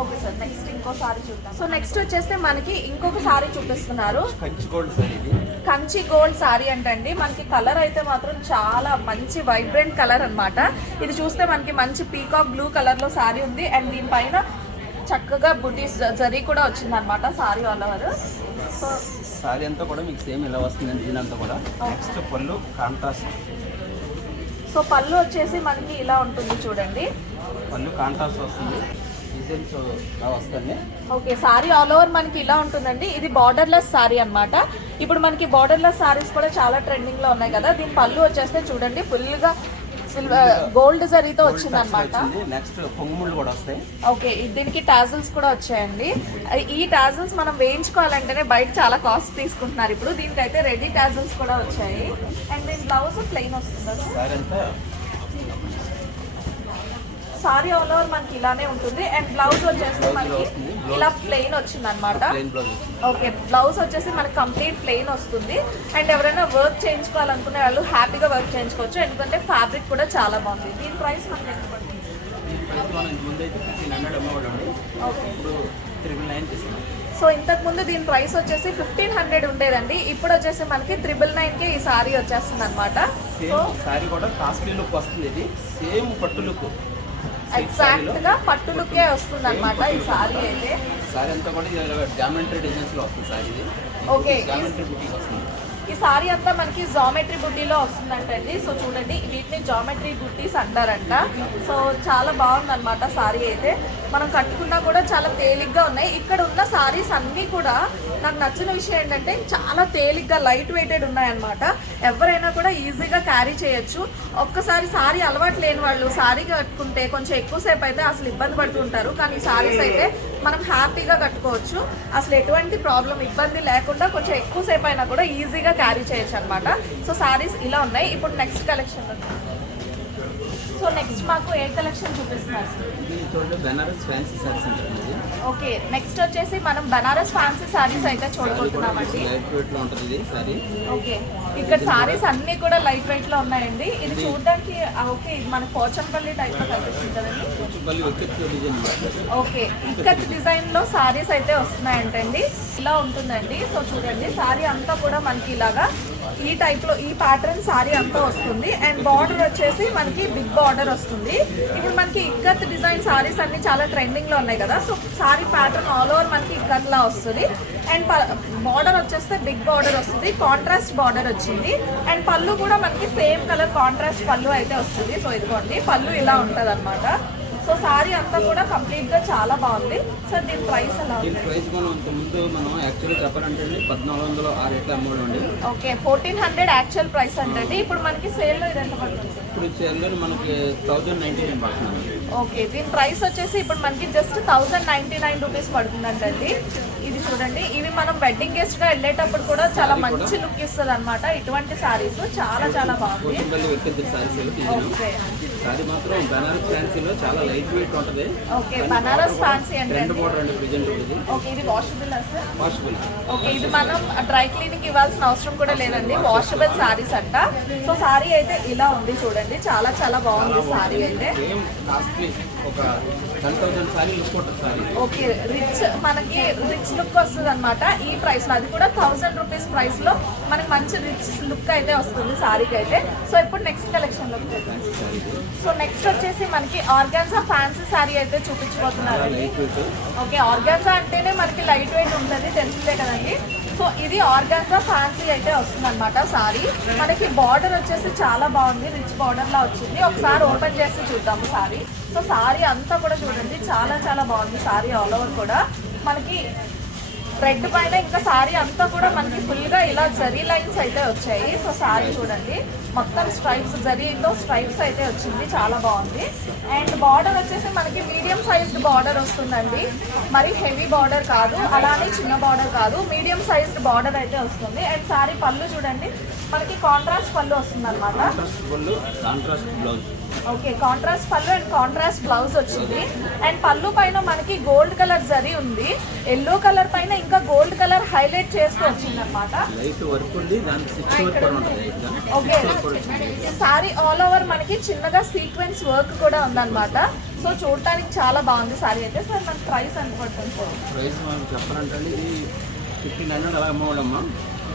Okay sir, next ఇంకో సారీ చూద్దాం. సో నెక్స్ట్ వచ్చేస్తే మనకి ఇంకొక సారీ చూపిస్తున్నారు. Kanchi gold sorry. ఇది కంచి గోల్డ్ సారీ అంటండి. మనకి కలర్ అయితే మాత్రం చాలా మంచి వైబ్రెంట్ కలర్ అన్నమాట. ఇది చూస్తే మనకి మంచి పీకాక్ బ్లూ కలర్లో సారీ ఉంది. అండ్ దీనిపైన చక్కగా బుటీస్ జరీ కూడా వచ్చింది అనమాట sorry all over. So sorry అంతా కూడా మీకు సేమ్ ఇలా వస్తుందండి. దీనంతా కూడా నెక్స్ట్ పళ్ళు కాంట్రాస్ట్. సో పళ్ళు వచ్చేసి మనకి ఇలా ఉంటుంది చూడండి, పళ్ళు కాంట్రాస్ట్ వస్తుంది. డిజైన్స్ వస్తుంది. ఓకే, సారీ ఆల్ ఓవర్ మనకి ఇలా ఉంటుందండి. ఇది బార్డర్లెస్ సారీ అన్నమాట. ఇప్పుడు మనకి బార్డర్లెస్ సారీస్ కూడా చాలా ట్రెండింగ్లో ఉన్నాయి కదా. దీని పళ్ళు వచ్చేస్తే చూడండి ఫుల్గా సిల్వర్ గోల్డ్ జరీతో వచ్చింది అనమాట. నెక్స్ట్ పొంగుముళ్ళు కూడా వస్తాయి. ఓకే, దీనికి టాజిల్స్ కూడా వచ్చాయండి. ఈ టాజిల్స్ మనం వేయించుకోవాలంటేనే బయట చాలా కాస్ట్ తీసుకుంటున్నారు. ఇప్పుడు దీనికైతే రెడీ టాజిల్స్ కూడా వచ్చాయి. అండ్ దీని బ్లౌజ్ ప్లెయిన్ వస్తుందా సార్? సారీ ఆల్ ఓవర్ మనకి ఇలానే ఉంటుంది. అండ్ బ్లౌజ్ వచ్చేసి మనకి ఇలా ప్లెయిన్ వచ్చింది అనమాట. ఓకే, బ్లౌజ్ వచ్చేసి మనకి కంప్లీట్ ప్లెయిన్ వస్తుంది. అండ్ ఎవరైనా వర్క్ చేయించుకోవాలనుకునే వాళ్ళు హ్యాపీగా వర్క్ చేయించుకోవచ్చు, ఎందుకంటే ఫ్యాబ్రిక్ కూడా చాలా బాగుంది. దీని ప్రైస్ మనకి ఎంత పడుతుంది? సో ఇంతకుముందు దీని ప్రైస్ వచ్చేసి 1500 ఉండేదండి. ఇప్పుడు వచ్చేసి మనకి 999కి ఈ సారీ వచ్చేస్తుంది అనమాట. సో సారీ కూడా కాస్ట్లీ లుక్ వస్తుంది. ఇది సేమ్ పట్టు లుక్, ఎగ్జాక్ట్ గా పట్టు లుక్కే వస్తుంది అనమాట ఈ సారీ అయితే. సారీ అంతా కూడా జామెట్రీ డిజైన్స్ లో వస్తుంది సారీ. ఇది ఓకే, జామెట్రీ బుటీకి వస్తుంది. ఈ సారీ అంతా మనకి జామెట్రీ బుట్టీలో వస్తుందంటండి. సో చూడండి, వీటిని జామెట్రీ బుట్టీస్ అంటారంట. సో చాలా బాగుందన్నమాట సారీ అయితే. మనం కట్టుకున్నా కూడా చాలా తేలిగ్గా ఉన్నాయి. ఇక్కడ ఉన్న సారీస్ అన్నీ కూడా నాకు నచ్చిన విషయం ఏంటంటే చాలా తేలిగ్గా లైట్ వెయిటెడ్ ఉన్నాయన్నమాట. ఎవరైనా కూడా ఈజీగా క్యారీ చేయొచ్చు. ఒక్కసారి సారీ అలవాటు లేని వాళ్ళు సారీ కట్టుకుంటే కొంచెం ఎక్కువసేపు అయితే అసలు ఇబ్బంది పడుతుంటారు. కానీ ఈ సారీస్ అయితే మనం హ్యాపీగా కట్టుకోవచ్చు. అసలు ఎటువంటి ప్రాబ్లం ఇబ్బంది లేకుండా కొంచెం ఎక్కువసేపు అయినా కూడా ఈజీగా క్యారీ చేయొచ్చు అనమాట. సో సారీస్ ఇలా ఉన్నాయి. ఇప్పుడు నెక్స్ట్ కలెక్షన్ సో నెక్స్ట్ మాకు ఏ కలెక్షన్ చూపిస్తున్నారు? ఇది చూడండి బెనారస్ ఫ్యాన్సీ సారీస్ అంటారు ఇది. ఓకే, నెక్స్ట్ వచ్చేసి మనం బనారస్ ఫ్యాన్సీ సారీస్ అయితే చూడబోతున్నామండి. లైట్ వెయిట్ లో ఉంటుంది ఇది సారీ. ఓకే, ఇక్కడ సారీస్ అన్ని కూడా లైట్ వెయిట్ లో ఉన్నాయండి. ఇది చూడడానికి ఓకే, ఇది మన పోచంపల్లి టైప్ లో కనిపిస్తుంది కదండి. మళ్ళీ ఒకే డిజైన్ ఓకే, ఇక్కడ డిజైన్ లో సారీస్ అయితే వస్తున్నాయంటండి. ఇలా ఉంటుందండి. సో చూడండి, సారీ అంతా కూడా మనకి ఇలాగా ఈ టైప్ లో ఈ ప్యాటర్న్ సారీ అంతా వస్తుంది. అండ్ బార్డర్ వచ్చేసి మనకి బిగ్ బార్డర్ వస్తుంది. ఇప్పుడు మనకి ఇక్కత్ డిజైన్ సారీస్ అన్ని చాలా ట్రెండింగ్ లో ఉన్నాయి కదా. So sorry pattern all over మనకి ఇక్కత్ లా వస్తుంది. అండ్ బార్డర్ వచ్చేస్తే బిగ్ బార్డర్ వస్తుంది, కాంట్రాస్ట్ బార్డర్ వచ్చింది. అండ్ పళ్ళు కూడా మనకి సేమ్ కలర్ కాంట్రాస్ట్ పళ్ళు అయితే వస్తుంది. సో ఇదిగోండి, పళ్ళు ఇలా ఉంటుంది అనమాట. సో సారీ అంతా కూడా కంప్లీట్ గా చాలా బాగుంది. సో దీని ప్రైస్ ఎలా ఉంది? ప్రైస్ మనం ముందు మనం యాక్చువల్లీ చెప్పాలంటే 1400 ఆ రేట్ అమ్మడండి. ఓకే, 1400 యాక్చువల్ ప్రైస్ అంటే ఇప్పుడు మనకి సేల్ లో ఇది ఎంత పడుతుంది? ఇప్పుడు సేల్లో మనకి 1099 పడుతుంది. ఓకే, దీని ప్రైస్ వచ్చేసి ఇప్పుడు మనకి జస్ట్ 1099 రూపీస్ పడుతుందంటండి. ఇది చూడండి, ఇవి మనం వెడ్డింగ్ గెస్ట్ గా వెళ్ళేటప్పుడు కూడా చాలా మంచి లుక్ ఇస్తుంది అనమాట. ఇటువంటి సారీస్ చాలా చాలా బాగుంది. ఓకే, సారీ మాత్రం బనారస్ ఫ్యాన్సీలో చాలా లైట్ వెయిట్ ఉంటుంది. ఓకే, బనారస్ ఫ్యాన్సీ అంటే రెండు బోర్డర్ అండి ప్రెజెంట్ ఉంటుంది. ఓకే, ఇది వాషబుల్ సార్? వాషబుల్. ఓకే, ఇది మనం డ్రై క్లీనింగ్ ఇవ్వాల్సిన అవసరం కూడా లేదండి, వాషబుల్ సారీస్ అంట. సో సారీ అయితే ఇలా ఉంది చూడండి, చాలా చాలా బాగుంది సారీ అయితే. కాస్ట్లీ ఒక 10,000 సారీ లుక్ ఉంటుంది సారీ. ఓకే, మనకి రిచ్ లుక్ వస్తుంది అనమాట ఈ ప్రైస్ లో. అది కూడా 1000 రూపీస్ ప్రైస్ లో మనకి మంచి రిచ్ లుక్ అయితే వస్తుంది సారీకి అయితే. సో ఇప్పుడు నెక్స్ట్ కలెక్షన్ లో సో నెక్స్ట్ వచ్చేసి మనకి ఆర్గాన్జా ఫ్యాన్సీ సారీ అయితే చూపించబోతున్నారు. ఓకే, ఆర్గాన్జా అంటేనే మనకి లైట్ వెయిట్ ఉంటుంది, తెలిసిందే కదండి. సో ఇది ఆర్గాన్జా ఫ్యాన్సీ అయితే వస్తుంది అనమాట సారీ. మనకి బార్డర్ వచ్చేసి చాలా బాగుంది, రిచ్ బార్డర్ లా వచ్చింది. ఒకసారి ఓపెన్ చేసి చూద్దాము సారీ. సో సారీ అంతా కూడా చూడండి, చాలా చాలా బాగుంది సారీ ఆల్ ఓవర్ కూడా. మనకి రెడ్ పైన ఇంకా సారీ అంతా కూడా మనకి ఫుల్గా ఇలా జరీ లైన్స్ అయితే వచ్చాయి. సో సారీ చూడండి, మొత్తం స్ట్రైప్స్, జరీతో స్ట్రైప్స్ అయితే వచ్చింది, చాలా బాగుంది. అండ్ బార్డర్ వచ్చేసి మనకి మీడియం సైజ్డ్ బార్డర్ వస్తుందండి, మరి హెవీ బార్డర్ కాదు, అలానే చిన్న బార్డర్ కాదు, మీడియం సైజ్డ్ బార్డర్ అయితే వస్తుంది. అండ్ సారీ పళ్ళు చూడండి, మనకి కాంట్రాస్ట్ పళ్ళు వస్తుంది అనమాట. ఓకే, కాంట్రాస్ట్ పళ్ళు అండ్ కాంట్రాస్ట్ బ్లౌజ్ వచ్చింది. అండ్ పళ్ళు పైన మనకి గోల్డ్ కలర్ జరీ ఉంది, ఎల్లో కలర్ పైన ఇంకా గోల్డ్ కలర్ హైలైట్ చేస్తూ వచ్చింది అనమాట. ఓకే, సారీ ఆల్ ఓవర్ మనకి చిన్నగా సీక్వెన్స్ వర్క్ కూడా ఉందన్నమాట. సో చూడటానికి చాలా బాగుంది సారీ అయితే. సార్ మనకి ప్రైస్ ఎంత పడుతుంది సార్? ప్రైస్ మనం చెప్పాలంటే ఇది 1500 అలా అమ్మవడమ్మా.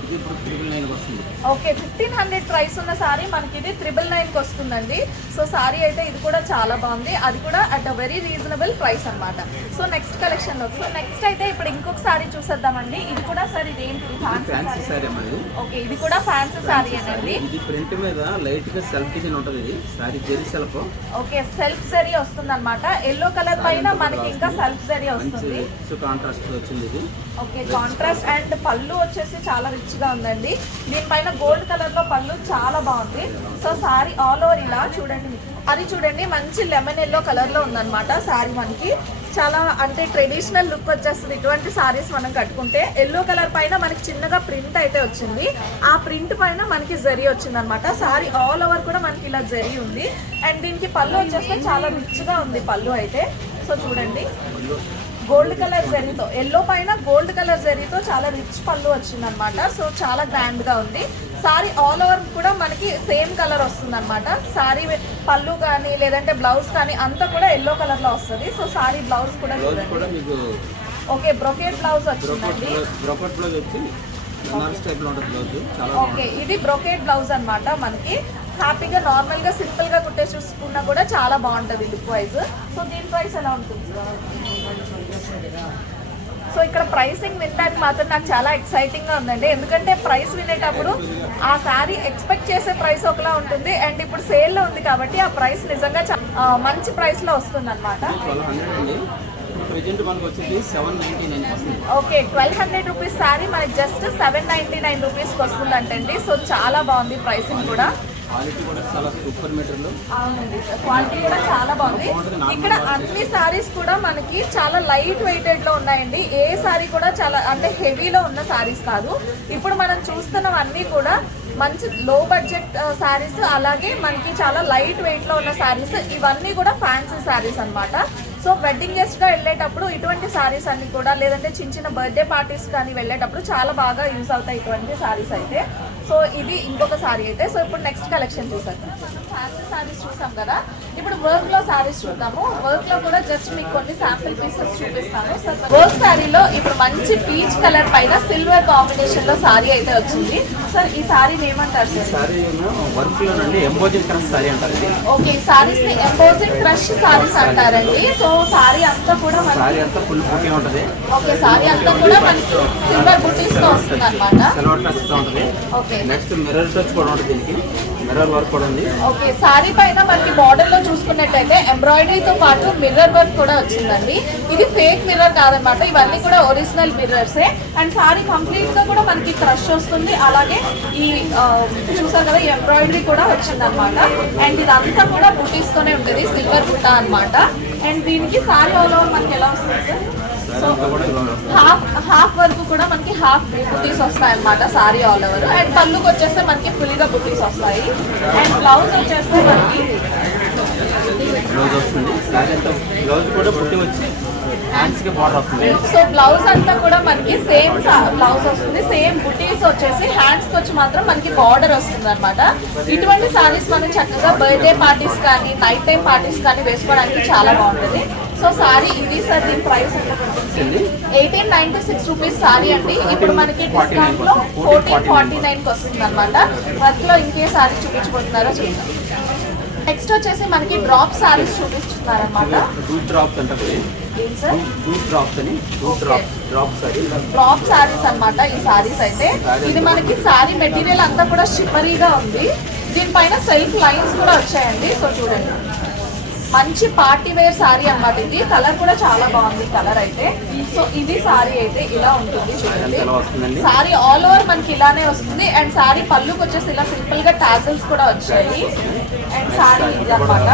ఇది ఇప్పుడు 999 వస్తుంది. ఓకే, 1500 ప్రైస్ ఉన్న సారీ మనకి ఇది 999 వస్తుందండి. సో సారీ అయితే ఇది కూడా చాలా బాగుంది, అది కూడా at a very reasonable price అనమాట. సో నెక్స్ట్ కలెక్షన్ లో నెక్స్ట్ అయితే ఇప్పుడు ఇంకొక సారీ చూసేద్దామండి. ఇది కూడా సార్ ఇది ఏంటి? ఫ్యాన్సీ సారీ అమ్మది. ఓకే, ఇది కూడా ఫ్యాన్సీ సారీ అండి. ఇది ప్రింట్ మీద లైట్ గా సెల్ఫ్ డిజైన్ ఉంటుంది. ఇది sari zari self. Okay, self zari వస్తుంది అనమాట. ఎల్లో కలర్ పైన మనకి ఇంకా సెల్ఫ్ జరీ వస్తుంది. కాంట్రాస్ట్ వచ్చింది ఇది. Okay, contrast. అండ్ పళ్ళు వచ్చేసి చాలా రిచ్ గా ఉందండి. దీనిపైన గోల్డ్ కలర్ లో పళ్ళు చాలా బాగుంది. సో సారీ ఆల్ ఓవర్ ఇలా చూడండి, అది చూడండి మంచి లెమన్ ఎల్లో కలర్ లో ఉందన్నమాట సారీ. మనకి చాలా అంటే ట్రెడిషనల్ లుక్ వచ్చేస్తుంది ఇటువంటి సారీస్ మనం కట్టుకుంటే. ఎల్లో కలర్ పైన మనకి చిన్నగా ప్రింట్ అయితే వచ్చింది, ఆ ప్రింట్ పైన మనకి జరీ వచ్చింది అనమాట. సారీ ఆల్ ఓవర్ కూడా మనకి ఇలా జరీ ఉంది. అండ్ దీనికి పళ్ళు వచ్చేస్తే చాలా రిచ్ గా ఉంది పళ్ళు అయితే. సో చూడండి, గోల్డ్ కలర్ జరీతో, ఎల్లో పైన గోల్డ్ కలర్ జరీతో చాలా రిచ్ పళ్ళు వచ్చింది అనమాట. సో చాలా గ్రాండ్ గా ఉంది సారీ. ఆల్ ఓవర్ కూడా మనకి సేమ్ కలర్ వస్తుంది అనమాట. సారీ పళ్ళు కానీ లేదంటే బ్లౌజ్ కానీ అంతా కూడా ఎల్లో కలర్ లో వస్తుంది. సో సారీ బ్లౌజ్ కూడా చూడండి. ఓకే, బ్రొకెట్ బ్లౌజ్ వచ్చిందండి. ఓకే, ఇది బ్రొకెట్ బ్లౌజ్ అనమాట. మనకి హ్యాపీగా నార్మల్ గా సింపుల్ గా కుట్టే చూసుకున్నా కూడా చాలా బాగుంటుంది లుక్ వైజ్. సో దీని ప్రైస్ ఎలా ఉంటుంది? సో ఇక్కడ ప్రైసింగ్ వినడానికి మాత్రం నాకు చాలా ఎక్సైటింగ్ గా ఉందండి, ఎందుకంటే ప్రైస్ వినేటప్పుడు ఆ శారీ ఎక్స్పెక్ట్ చేసే ప్రైస్ ఒకలా ఉంటుంది. అండ్ ఇప్పుడు సేల్ లో ఉంది కాబట్టి ఆ ప్రైస్ నిజంగా మంచి ప్రైస్ లో వస్తుంది అనమాట. ఓకే, 1200 రూపీస్ శారీ మనకి జస్ట్ 799 రూపీస్కి వస్తుందంటండి. సో చాలా బాగుంది ప్రైసింగ్ కూడా. అవునండి, క్వాలిటీ కూడా చాలా బాగుంది. ఇక్కడ అన్ని సారీస్ కూడా మనకి చాలా లైట్ వెయిటెడ్ లో ఉన్నాయండి. ఏ సారీ కూడా చాలా అంటే హెవీలో ఉన్న సారీస్ కాదు. ఇప్పుడు మనం చూస్తున్నవన్నీ కూడా మంచి లో బడ్జెట్ శారీస్, అలాగే మనకి చాలా లైట్ వెయిట్లో ఉన్న శారీస్, ఇవన్నీ కూడా ఫ్యాన్సీ శారీస్ అన్నమాట. సో వెడ్డింగ్ గెస్ట్గా వెళ్ళేటప్పుడు ఇటువంటి శారీస్ అన్ని కూడా, లేదంటే చిన్న చిన్న బర్త్డే పార్టీస్ కానీ వెళ్ళేటప్పుడు చాలా బాగా యూజ్ అవుతాయి ఇటువంటి శారీస్ అయితే. సో ఇది ఇంకొక శారీ అయితే. సో ఇప్పుడు నెక్స్ట్ కలెక్షన్ చూసాం, ఫ్యాన్సీ శారీస్ చూసాం కదా. ఇప్పుడు వర్క్లో శారీస్ చూద్దాము. వర్క్లో కూడా జస్ట్ మీకు కొన్ని శాంపిల్ పీసెస్ చూపిస్తాను. సో వర్క్ శారీలో ఇప్పుడు మంచి పీచ్ కలర్ పైన సిల్వర్ కాంబినేషన్లో శారీ అయితే వచ్చింది. సార్ ఈ శారీని ఏమంటారు సార్? సారీ వర్క్ లో నుండి ఎంబోజింగ్ క్రష్ సారీ అంటారు. ఓకే, సారీస్ ని ఎంబోజింగ్ క్రష్ సారీస్ అంటారండి. సో సారీ అంతా కూడా సారీ అంతా ఫుల్ బుటీ ఉంటది. ఓకే, సారీ అంతా కూడా మనకి సిల్వర్ బుటీస్ తో వస్తుంది అన్నమాట. సిల్వర్ టచ్ తో ఉంటది. ఓకే, నెక్స్ట్ మిర్రర్ టచ్ కూడా ఉంటుంది, దీనికి మిర్రర్ వర్క్ కూడా ఉంది. ఓకే, సారీ పైన మనకి బార్డర్ లో చూసుకున్నట్టయితే ఎంబ్రాయిడరీతో పాటు మిర్రర్ వర్క్ కూడా వచ్చిందండి. ఇది ఫేక్ మిర్రర్ కాదనమాట, ఇవన్నీ కూడా ఒరిజినల్ మిర్రర్సే. అండ్ సారీ కంప్లీట్ గా కూడా మనకి క్రష్ వస్తుంది. అలాగే ఈ చూసారు కదా ఎంబ్రాయిడరీ కూడా వచ్చింది అనమాట. అండ్ ఇదంతా కూడా బుటీస్ తోనే ఉంటుంది, సిల్వర్ బుట్ట అనమాట. అండ్ దీనికి సారీ ఆల్ ఓవర్ మనకి ఎలా వస్తుంది సార్? సో హాఫ్ వరకు కూడా మనకి హాఫ్ బుటీస్ వస్తాయి అనమాట సారీ ఆల్ ఓవర్. అండ్ పళ్ళుకి వచ్చేస్తే మనకి ఫుల్గా బుటీస్ వస్తాయి. అండ్ బ్లౌజ్ వచ్చేస్తే మనకి బ్లౌజ్ వస్తుంది. సారీ అంతా బ్లౌజ్ కూడా బుట్టి వచ్చి హ్యాండ్స్ కి బార్డర్ వస్తుంది. సో బ్లౌజ్ అంతా కూడా మనకి సేమ్ బ్లౌజ్ వస్తుంది, సేమ్ బుటీస్ వచ్చేసి హ్యాండ్స్ కి వచ్చి మాత్రం మనకి బార్డర్ వస్తుంది అనమాట. ఇటువంటి సారీస్ మనం చక్కగా బర్త్డే పార్టీస్ కానీ నైట్ టైం పార్టీస్ కానీ వేసుకోవడానికి చాలా బాగుంటుంది. సో సారీ ఇది సార్, దీని ప్రైస్ ఎంత పడుతుంది? 1896 రూపీస్ సారీ అండి. ఇప్పుడు మనకి డిస్కౌంట్ లో 1449 కి వస్తుంది అనమాట. అందులో ఇంకే సారీ చూపించబోతున్నారో చూద్దాం. నెక్స్ట్ వచ్చేసి మనకి డ్రాప్ సారీస్ చూపిస్తున్నారు అనమాట. డ్రాప్ సారీస్ అన్నమాట ఈ సారీస్ అయితే. ఇది మనకి సారీ మెటీరియల్ అంతా కూడా షిమ్మరీగా ఉంది. దీనిపైన సెల్ఫ్ లైన్స్ కూడా వచ్చాయండి. సో చూడండి, మంచి పార్టీ వేర్ సారీ అన్నమాట. ఇది కలర్ కూడా చాలా బాగుంది కలర్ అయితే. సో ఇది సారీ అయితే ఇలా ఉంటుంది చూడండి. సారీ ఆల్ ఓవర్ మనకి ఇలానే వస్తుంది. అండ్ సారీ పళ్ళుకి వచ్చేసి ఇలా సింపుల్ గా టాజల్స్ కూడా వచ్చాయి. అండ్ సారీ ఇది అన్నమాట.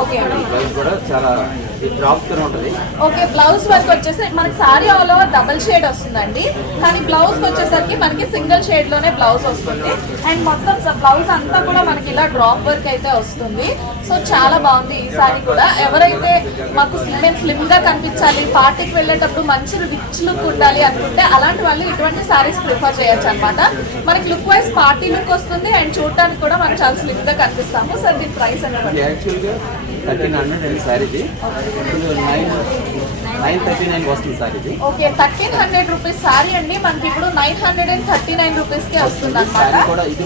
ఓకే, బ్లౌజ్ కూడా చాలా డ్రాప్ తో ఉంటుంది. ఓకే, బ్లౌజ్ వర్క్ వచ్చేసి మనకి sorry all over double shade వస్తుందండి. కానీ బ్లౌజ్ వచ్చేసరికి మనకి సింగిల్ షేడ్ లోనే బ్లౌజ్ వస్తుంది. అండ్ మొత్తం బ్లౌజ్ అంతా కూడా మనకి ఇలా డ్రాప్ వర్క్ అయితే వస్తుంది. సో చాలా బాగుంది ఈ సారీ కూడా. ఎవరైతే మాకు స్లిమ్ గా కనిపించాలి, పార్టీకి వెళ్ళేటప్పుడు మంచి రిచ్ లుక్ ఉండాలి అనుకుంటే అలాంటి వాళ్ళు ఇటువంటి సారీస్ ప్రిఫర్ చేయొచ్చు అనమాట. మనకి లుక్ వైజ్ పార్టీ లుక్ వస్తుంది. అండ్ చూడటానికి కూడా మనం చాలా స్లిమ్ గా కనిపిస్తాము. సార్ దీని ప్రైస్ ఎంత? యాక్చువల్గా 1300 సారీది 939 వస్తుంది సార్ ఇది. ఓకే, 1300 రూపీస్ సారీ అండి. మనకి ఇప్పుడు 939 రూపీస్ కి వస్తుంది అనమాట.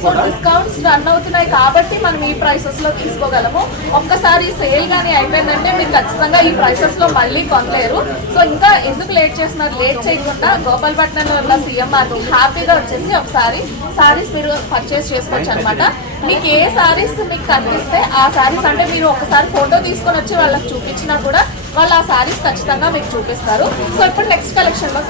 సో డిస్కౌంట్స్ రన్ అవుతున్నాయి కాబట్టి మనం ఈ ప్రైసెస్ లో తీసుకోగలము. ఒక్కసారి సేల్ గానీ అయిపోయిందంటే మీరు ఖచ్చితంగా ఈ ప్రైసెస్ లో మళ్ళీ కొనలేరు. సో ఇంకా ఎందుకు లేట్ చేస్తున్నారు? లేట్ చేయకుండా గోపాలపట్నంలో ఉన్న సిఎంఆర్ హ్యాపీగా వచ్చేసి ఒకసారి సారీస్ మీరు పర్చేస్ చేసుకోవచ్చు అనమాట. మీకు ఏ సారీస్ మీకు కనిపిస్తే ఆ సారీస్, అంటే మీరు ఒకసారి ఫోటో తీసుకొని వచ్చి వాళ్ళకి చూపించినా కూడా వాళ్ళు ఆ సారీస్ ఖచ్చితంగా మీకు చూపిస్తారు. సో ఇప్పుడు నెక్స్ట్ కలెక్షన్ లో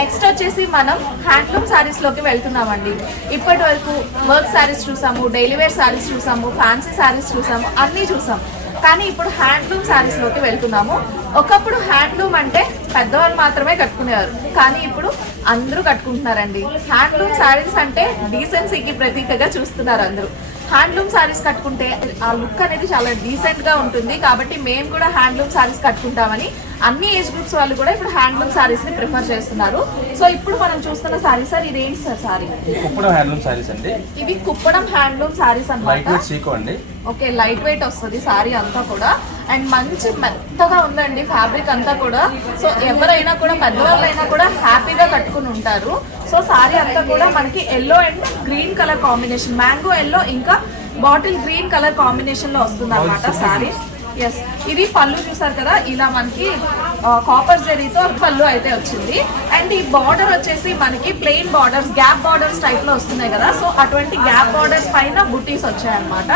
నెక్స్ట్ వచ్చేసి మనం హ్యాండ్లూమ్ సారీస్ లోకి వెళ్తున్నామండి. ఇప్పటి వరకు వర్క్ సారీస్ చూసాము, డైలీ వేర్ సారీస్ చూసాము, ఫ్యాన్సీ సారీస్ చూసాము, అన్నీ చూసాము. కానీ ఇప్పుడు హ్యాండ్లూమ్ సారీస్ లోకి వెళ్తున్నాము. ఒకప్పుడు హ్యాండ్లూమ్ అంటే పెద్దవాళ్ళు మాత్రమే కట్టుకునేవారు, కానీ ఇప్పుడు అందరూ కట్టుకుంటున్నారండి. హ్యాండ్లూమ్ సారీస్ అంటే డీసెన్సీకి ప్రతీకగా చూస్తున్నారు అందరూ. హ్యాండ్లూమ్ సారీస్ కట్టుకుంటే ఆ లుక్ అనేది చాలా డీసెంట్ గా ఉంటుంది. కాబట్టి మేము కూడా హ్యాండ్లూమ్ సారీస్ కట్టుకుంటామని అన్ని ఏజ్ గ్రూప్స్ వాళ్ళు కూడా ఇప్పుడు హ్యాండ్లూమ్ సారీస్ ని ప్రిఫర్ చేస్తున్నారు. సో ఇప్పుడు మనం చూస్తున్న సారీ సార్, ఇదేంటి sir sorry? Kuppadam handloom saris అండి. ఇవి కుప్పడం హ్యాండ్లూమ్ సారీస్ అన్నమాట. ఓకే, లైట్ వెయిట్ వస్తుంది సారీ అంతా కూడా. అండ్ మంచి మెత్తగా ఉందండి ఫ్యాబ్రిక్ అంతా కూడా. సో ఎవరైనా కూడా పెద్దవాళ్ళైనా కూడా హ్యాపీగా కట్టుకుని ఉంటారు. సో సారీ అంతా కూడా మనకి yellow and green colour combination, mango yellow ఇంకా బాటిల్ గ్రీన్ కలర్ కాంబినేషన్ లో వస్తుంది అనమాట సారీ. ఎస్, ఇది పళ్ళు చూసారు కదా, ఇలా మనకి కాపర్ జరీతో పళ్ళు అయితే వచ్చింది. అండ్ ఈ బార్డర్ వచ్చేసి మనకి plain borders, gap borders type లో వస్తున్నాయి కదా. సో అటువంటి గ్యాప్ బార్డర్స్ పైన బుటీస్ వచ్చాయన్నమాట.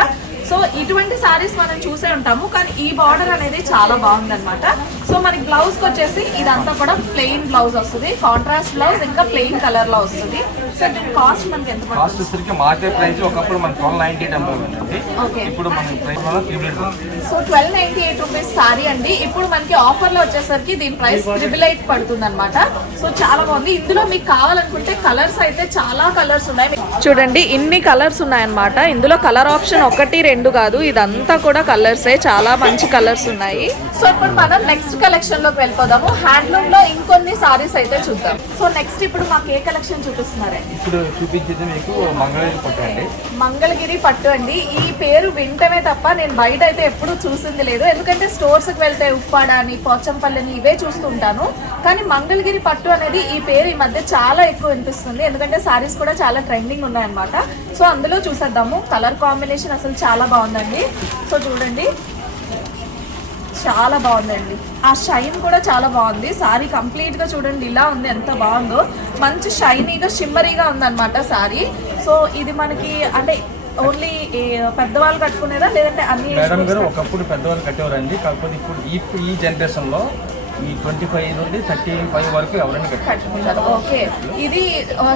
సో ఇటువంటి సారీస్ మనం చూసే ఉంటాము, కానీ ఈ బార్డర్ అనేది చాలా బాగుందన్నమాట. సో మనకి బ్లౌజ్కి వచ్చేసి ఇదంతా కూడా ప్లెయిన్ బ్లౌజ్ వస్తుంది, కాంట్రాస్ట్ బ్లౌజ్ ఇంకా ప్లెయిన్ కలర్ లో వస్తుంది. సో దీని కాస్ట్ మనకి ఎంత పడుతుంది? కాస్ట్ వచ్చేసరికి మార్కెట్ ప్రైస్ ఒకప్పుడు మన 1298 అమ్ముతుంది, ఓకే. ఇప్పుడు మన ప్రైస్ వల్ల 300. సో 1298 రూపీస్ సారీ అండి. ఇప్పుడు మనకి ఆఫర్ లో వచ్చేసరికి దీని ప్రైస్ 888 పడుతుంది అనమాట. సో చాలా బాగుంది. ఇందులో మీకు కావాలనుకుంటే కలర్స్ అయితే చాలా కలర్స్ ఉన్నాయి. చూడండి ఇన్ని కలర్స్ ఉన్నాయన్నమాట. ఇందులో కలర్ ఆప్షన్ 1, 2 కాదు, ఇదంతా కూడా కలర్సే, చాలా మంచి కలర్స్ ఉన్నాయి. సో ఇప్పుడు మనం నెక్స్ట్ కలెక్షన్ లోకి వెళ్ళిపోదాము. హ్యాండ్లూమ్ లో ఇంకొన్ని సారీస్ అయితే చూద్దాం. సో నెక్స్ట్ ఇప్పుడు మాకు ఏ కలెక్షన్ చూపిస్తున్నారండి? ఇప్పుడు చూపించేది మీకు మంగళగిరి పట్టు అండి. మంగళగిరి పట్టు అండి. ఈ పేరు వింటమే తప్ప నేను బయట అయితే ఎప్పుడు చూసింది లేదు, ఎందుకంటే స్టోర్స్ కి వెళ్తే ఉప్పాడ అని, పోచంపల్లిని ఇవే చూస్తుంటాను. కానీ మంగళగిరి పట్టు అనేది ఈ పేరు ఈ మధ్య చాలా ఎక్కువ వినిపిస్తుంది, ఎందుకంటే సారీస్ కూడా చాలా ట్రెండింగ్ ఉన్నాయన్నమాట. సో అందులో చూసేద్దాము. కలర్ కాంబినేషన్ అసలు చాలా బాగుందండి. సో చూడండి చాలా బాగుందండి. ఆ షైన్ కూడా చాలా బాగుంది. సారీ కంప్లీట్ గా చూడండి ఇలా ఉంది, ఎంత బాగుందో. మంచి షైనీగా షిమ్మరీగా ఉందన్నమాట సారీ. సో ఇది మనకి అంటే ఓన్లీ పెద్దవాళ్ళు కట్టుకునేదా లేదంటే అన్ని? మేడం గారు ఒకప్పుడు పెద్దవాళ్ళు కట్టేవారండి, కాకపోతే ఇప్పుడు ఈ జనరేషన్ లో ఈ 25 నుండి 35 వరకు ఎవరైనా కట్టుకుంటారు. ఓకే, ఇది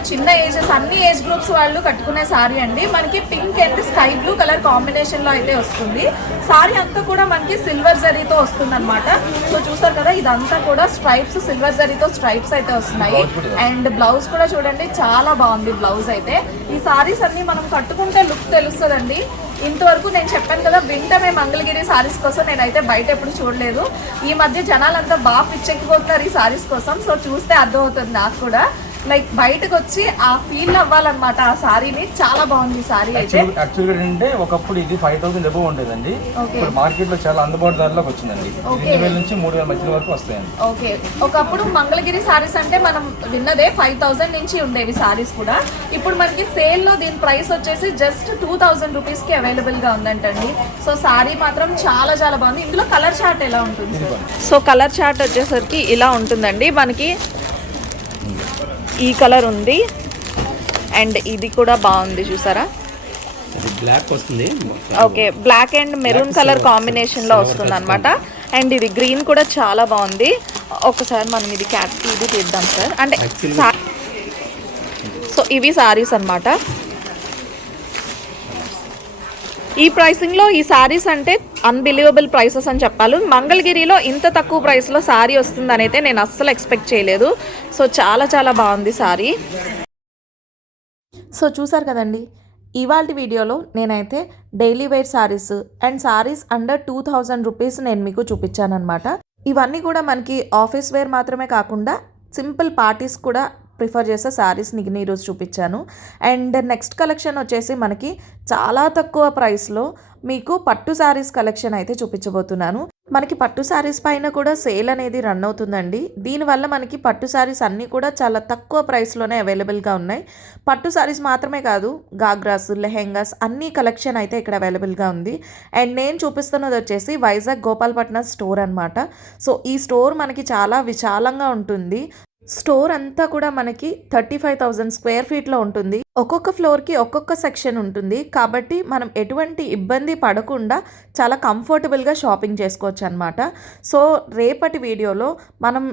చిన్న ఏజెస్ అన్ని ఏజ్ గ్రూప్స్ వాళ్ళు కట్టుకునే సారీ అండి. మనకి pink and sky blue colour combination లో అయితే వస్తుంది. సారీ అంతా కూడా మనకి సిల్వర్ జరీతో వస్తుంది అనమాట. సో చూసారు కదా, ఇదంతా కూడా స్ట్రైప్స్, సిల్వర్ జరీతో స్ట్రైప్స్ అయితే వస్తున్నాయి. అండ్ బ్లౌజ్ కూడా చూడండి చాలా బాగుంది బ్లౌజ్ అయితే. ఈ సారీస్ అన్ని మనం కట్టుకుంటే లుక్ తెలుస్తుందండి. ఇంతవరకు నేను చెప్పాను కదా, వింటమే మంగళగిరి సారీస్ కోసం నేనైతే బయట ఎప్పుడు చూడలేదు. ఈ మధ్య జనాలంతా బాగా పిచ్చెక్కిపోతున్నారు ఈ సారీస్ కోసం. సో చూస్తే అర్థమవుతుంది నాకు కూడా, లైక్ బయటకు వచ్చి ఆ ఫీల్ అవ్వాలన్నమాట ఆ సారీని. చాలా బాగుంది సారీ అయితే. యాక్చువల్గా ఏంటంటే ఒకప్పుడు ఇది 5000 అబౌవ్ ఉండేదండి, ఇప్పుడు మార్కెట్ లో చాలా అందుబాటు ధరలోకి వచ్చిందండి. 2000 నుంచి 3000 మధ్య వరకు వస్తాయండి. ఓకే, ఒకప్పుడు మంగళగిరి సారీస్ అంటే మనం విన్నదే 5000 నుంచి ఉండేవి సారీస్ కూడా. ఇప్పుడు మనకి సేల్ లో దీని ప్రైస్ వచ్చేసి జస్ట్ 2000 రూపీస్ కి అవైలబుల్ గా ఉందంటండి. సో సారీ మాత్రం చాలా చాలా బాగుంది. ఇందులో కలర్ చార్ట్ ఎలా ఉంటుంది? సో కలర్ చార్ట్ వచ్చేసరికి ఇలా ఉంటుందండి. మనకి ఈ కలర్ ఉంది అండ్ ఇది కూడా బాగుంది, చూసారా? బ్లాక్ వస్తుంది. Okay, black and maroon colour combination లో వస్తుంది అనమాట. అండ్ ఇది గ్రీన్ కూడా చాలా బాగుంది. ఒకసారి మనం ఇది ఇది తీద్దాం సార్. అంటే సో ఇవి సారీస్ అన్నమాట. ఈ ప్రైసింగ్లో ఈ సారీస్ అంటే అన్బిలీవబుల్ ప్రైసెస్ అని చెప్పాలి. మంగళగిరిలో ఇంత తక్కువ ప్రైస్లో సారీ వస్తుందని అయితే నేను అస్సలు ఎక్స్పెక్ట్ చేయలేదు. సో చాలా చాలా బాగుంది సారీ. సో చూసారు కదండి, ఇవాళ వీడియోలో నేనైతే daily wear saris and saris under 2000 rupees నేను మీకు చూపించాను అనమాట. ఇవన్నీ కూడా మనకి ఆఫీస్ వేర్ మాత్రమే కాకుండా సింపుల్ పార్టీస్ కూడా ప్రిఫర్ చేసే సారీస్ నీకు ఈరోజు చూపించాను. అండ్ నెక్స్ట్ కలెక్షన్ వచ్చేసి మనకి చాలా తక్కువ ప్రైస్లో మీకు పట్టు సారీస్ కలెక్షన్ అయితే చూపించబోతున్నాను. మనకి పట్టు సారీస్ పైన కూడా సేల్ అనేది రన్ అవుతుందండి. దీనివల్ల మనకి పట్టు సారీస్ అన్నీ కూడా చాలా తక్కువ ప్రైస్లోనే అవైలబుల్గా ఉన్నాయి. పట్టు సారీస్ మాత్రమే కాదు, గాగ్రాస్, లెహెంగాస్ అన్ని కలెక్షన్ అయితే ఇక్కడ అవైలబుల్గా ఉంది. అండ్ నేను చూపిస్తున్నది వచ్చేసి వైజాగ్ గోపాలపట్నం స్టోర్ అనమాట. సో ఈ స్టోర్ మనకి చాలా విశాలంగా ఉంటుంది. స్టోర్ అంతా కూడా మనకి 35,000 స్క్వేర్ ఫీట్లో ఉంటుంది. ఒక్కొక్క ఫ్లోర్కి ఒక్కొక్క సెక్షన్ ఉంటుంది, కాబట్టి మనం ఎటువంటి ఇబ్బంది పడకుండా చాలా కంఫర్టబుల్గా షాపింగ్ చేసుకోవచ్చు అనమాట. సో రేపటి వీడియోలో మనం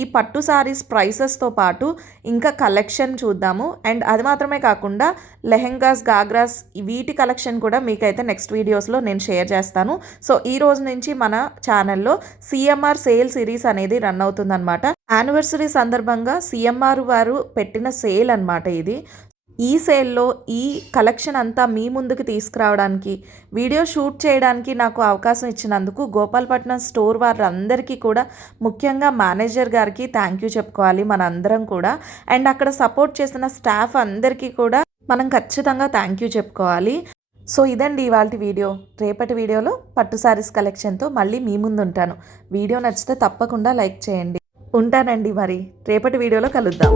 ఈ పట్టు సారీస్ ప్రైసెస్తో పాటు ఇంకా కలెక్షన్ చూద్దాము. అండ్ అది మాత్రమే కాకుండా లెహెంగాస్, గాగ్రాస్ వీటి కలెక్షన్ కూడా మీకైతే నెక్స్ట్ వీడియోస్లో నేను షేర్ చేస్తాను. సో ఈ రోజు నుంచి మన ఛానల్లో సిఎంఆర్ సేల్ సిరీస్ అనేది రన్ అవుతుందన్నమాట. యానివర్సరీ సందర్భంగా సిఎంఆర్ వారు పెట్టిన సేల్ అన్నమాట ఇది. ఈ సేల్లో ఈ కలెక్షన్ అంతా మీ ముందుకు తీసుకురావడానికి, వీడియో షూట్ చేయడానికి నాకు అవకాశం ఇచ్చినందుకు గోపాలపట్నం స్టోర్ వారందరికీ కూడా, ముఖ్యంగా మేనేజర్ గారికి థ్యాంక్ యూ చెప్పుకోవాలి మనందరం కూడా. అండ్ అక్కడ సపోర్ట్ చేసిన స్టాఫ్ అందరికీ కూడా మనం ఖచ్చితంగా థ్యాంక్ యూ చెప్పుకోవాలి. సో ఇదండి ఇవాళ వీడియో. రేపటి వీడియోలో పట్టు సారీస్ కలెక్షన్తో మళ్ళీ మీ ముందు ఉంటాను. వీడియో నచ్చితే తప్పకుండా లైక్ చేయండి. ఉంటానండి, మరి రేపటి వీడియోలో కలుద్దాం.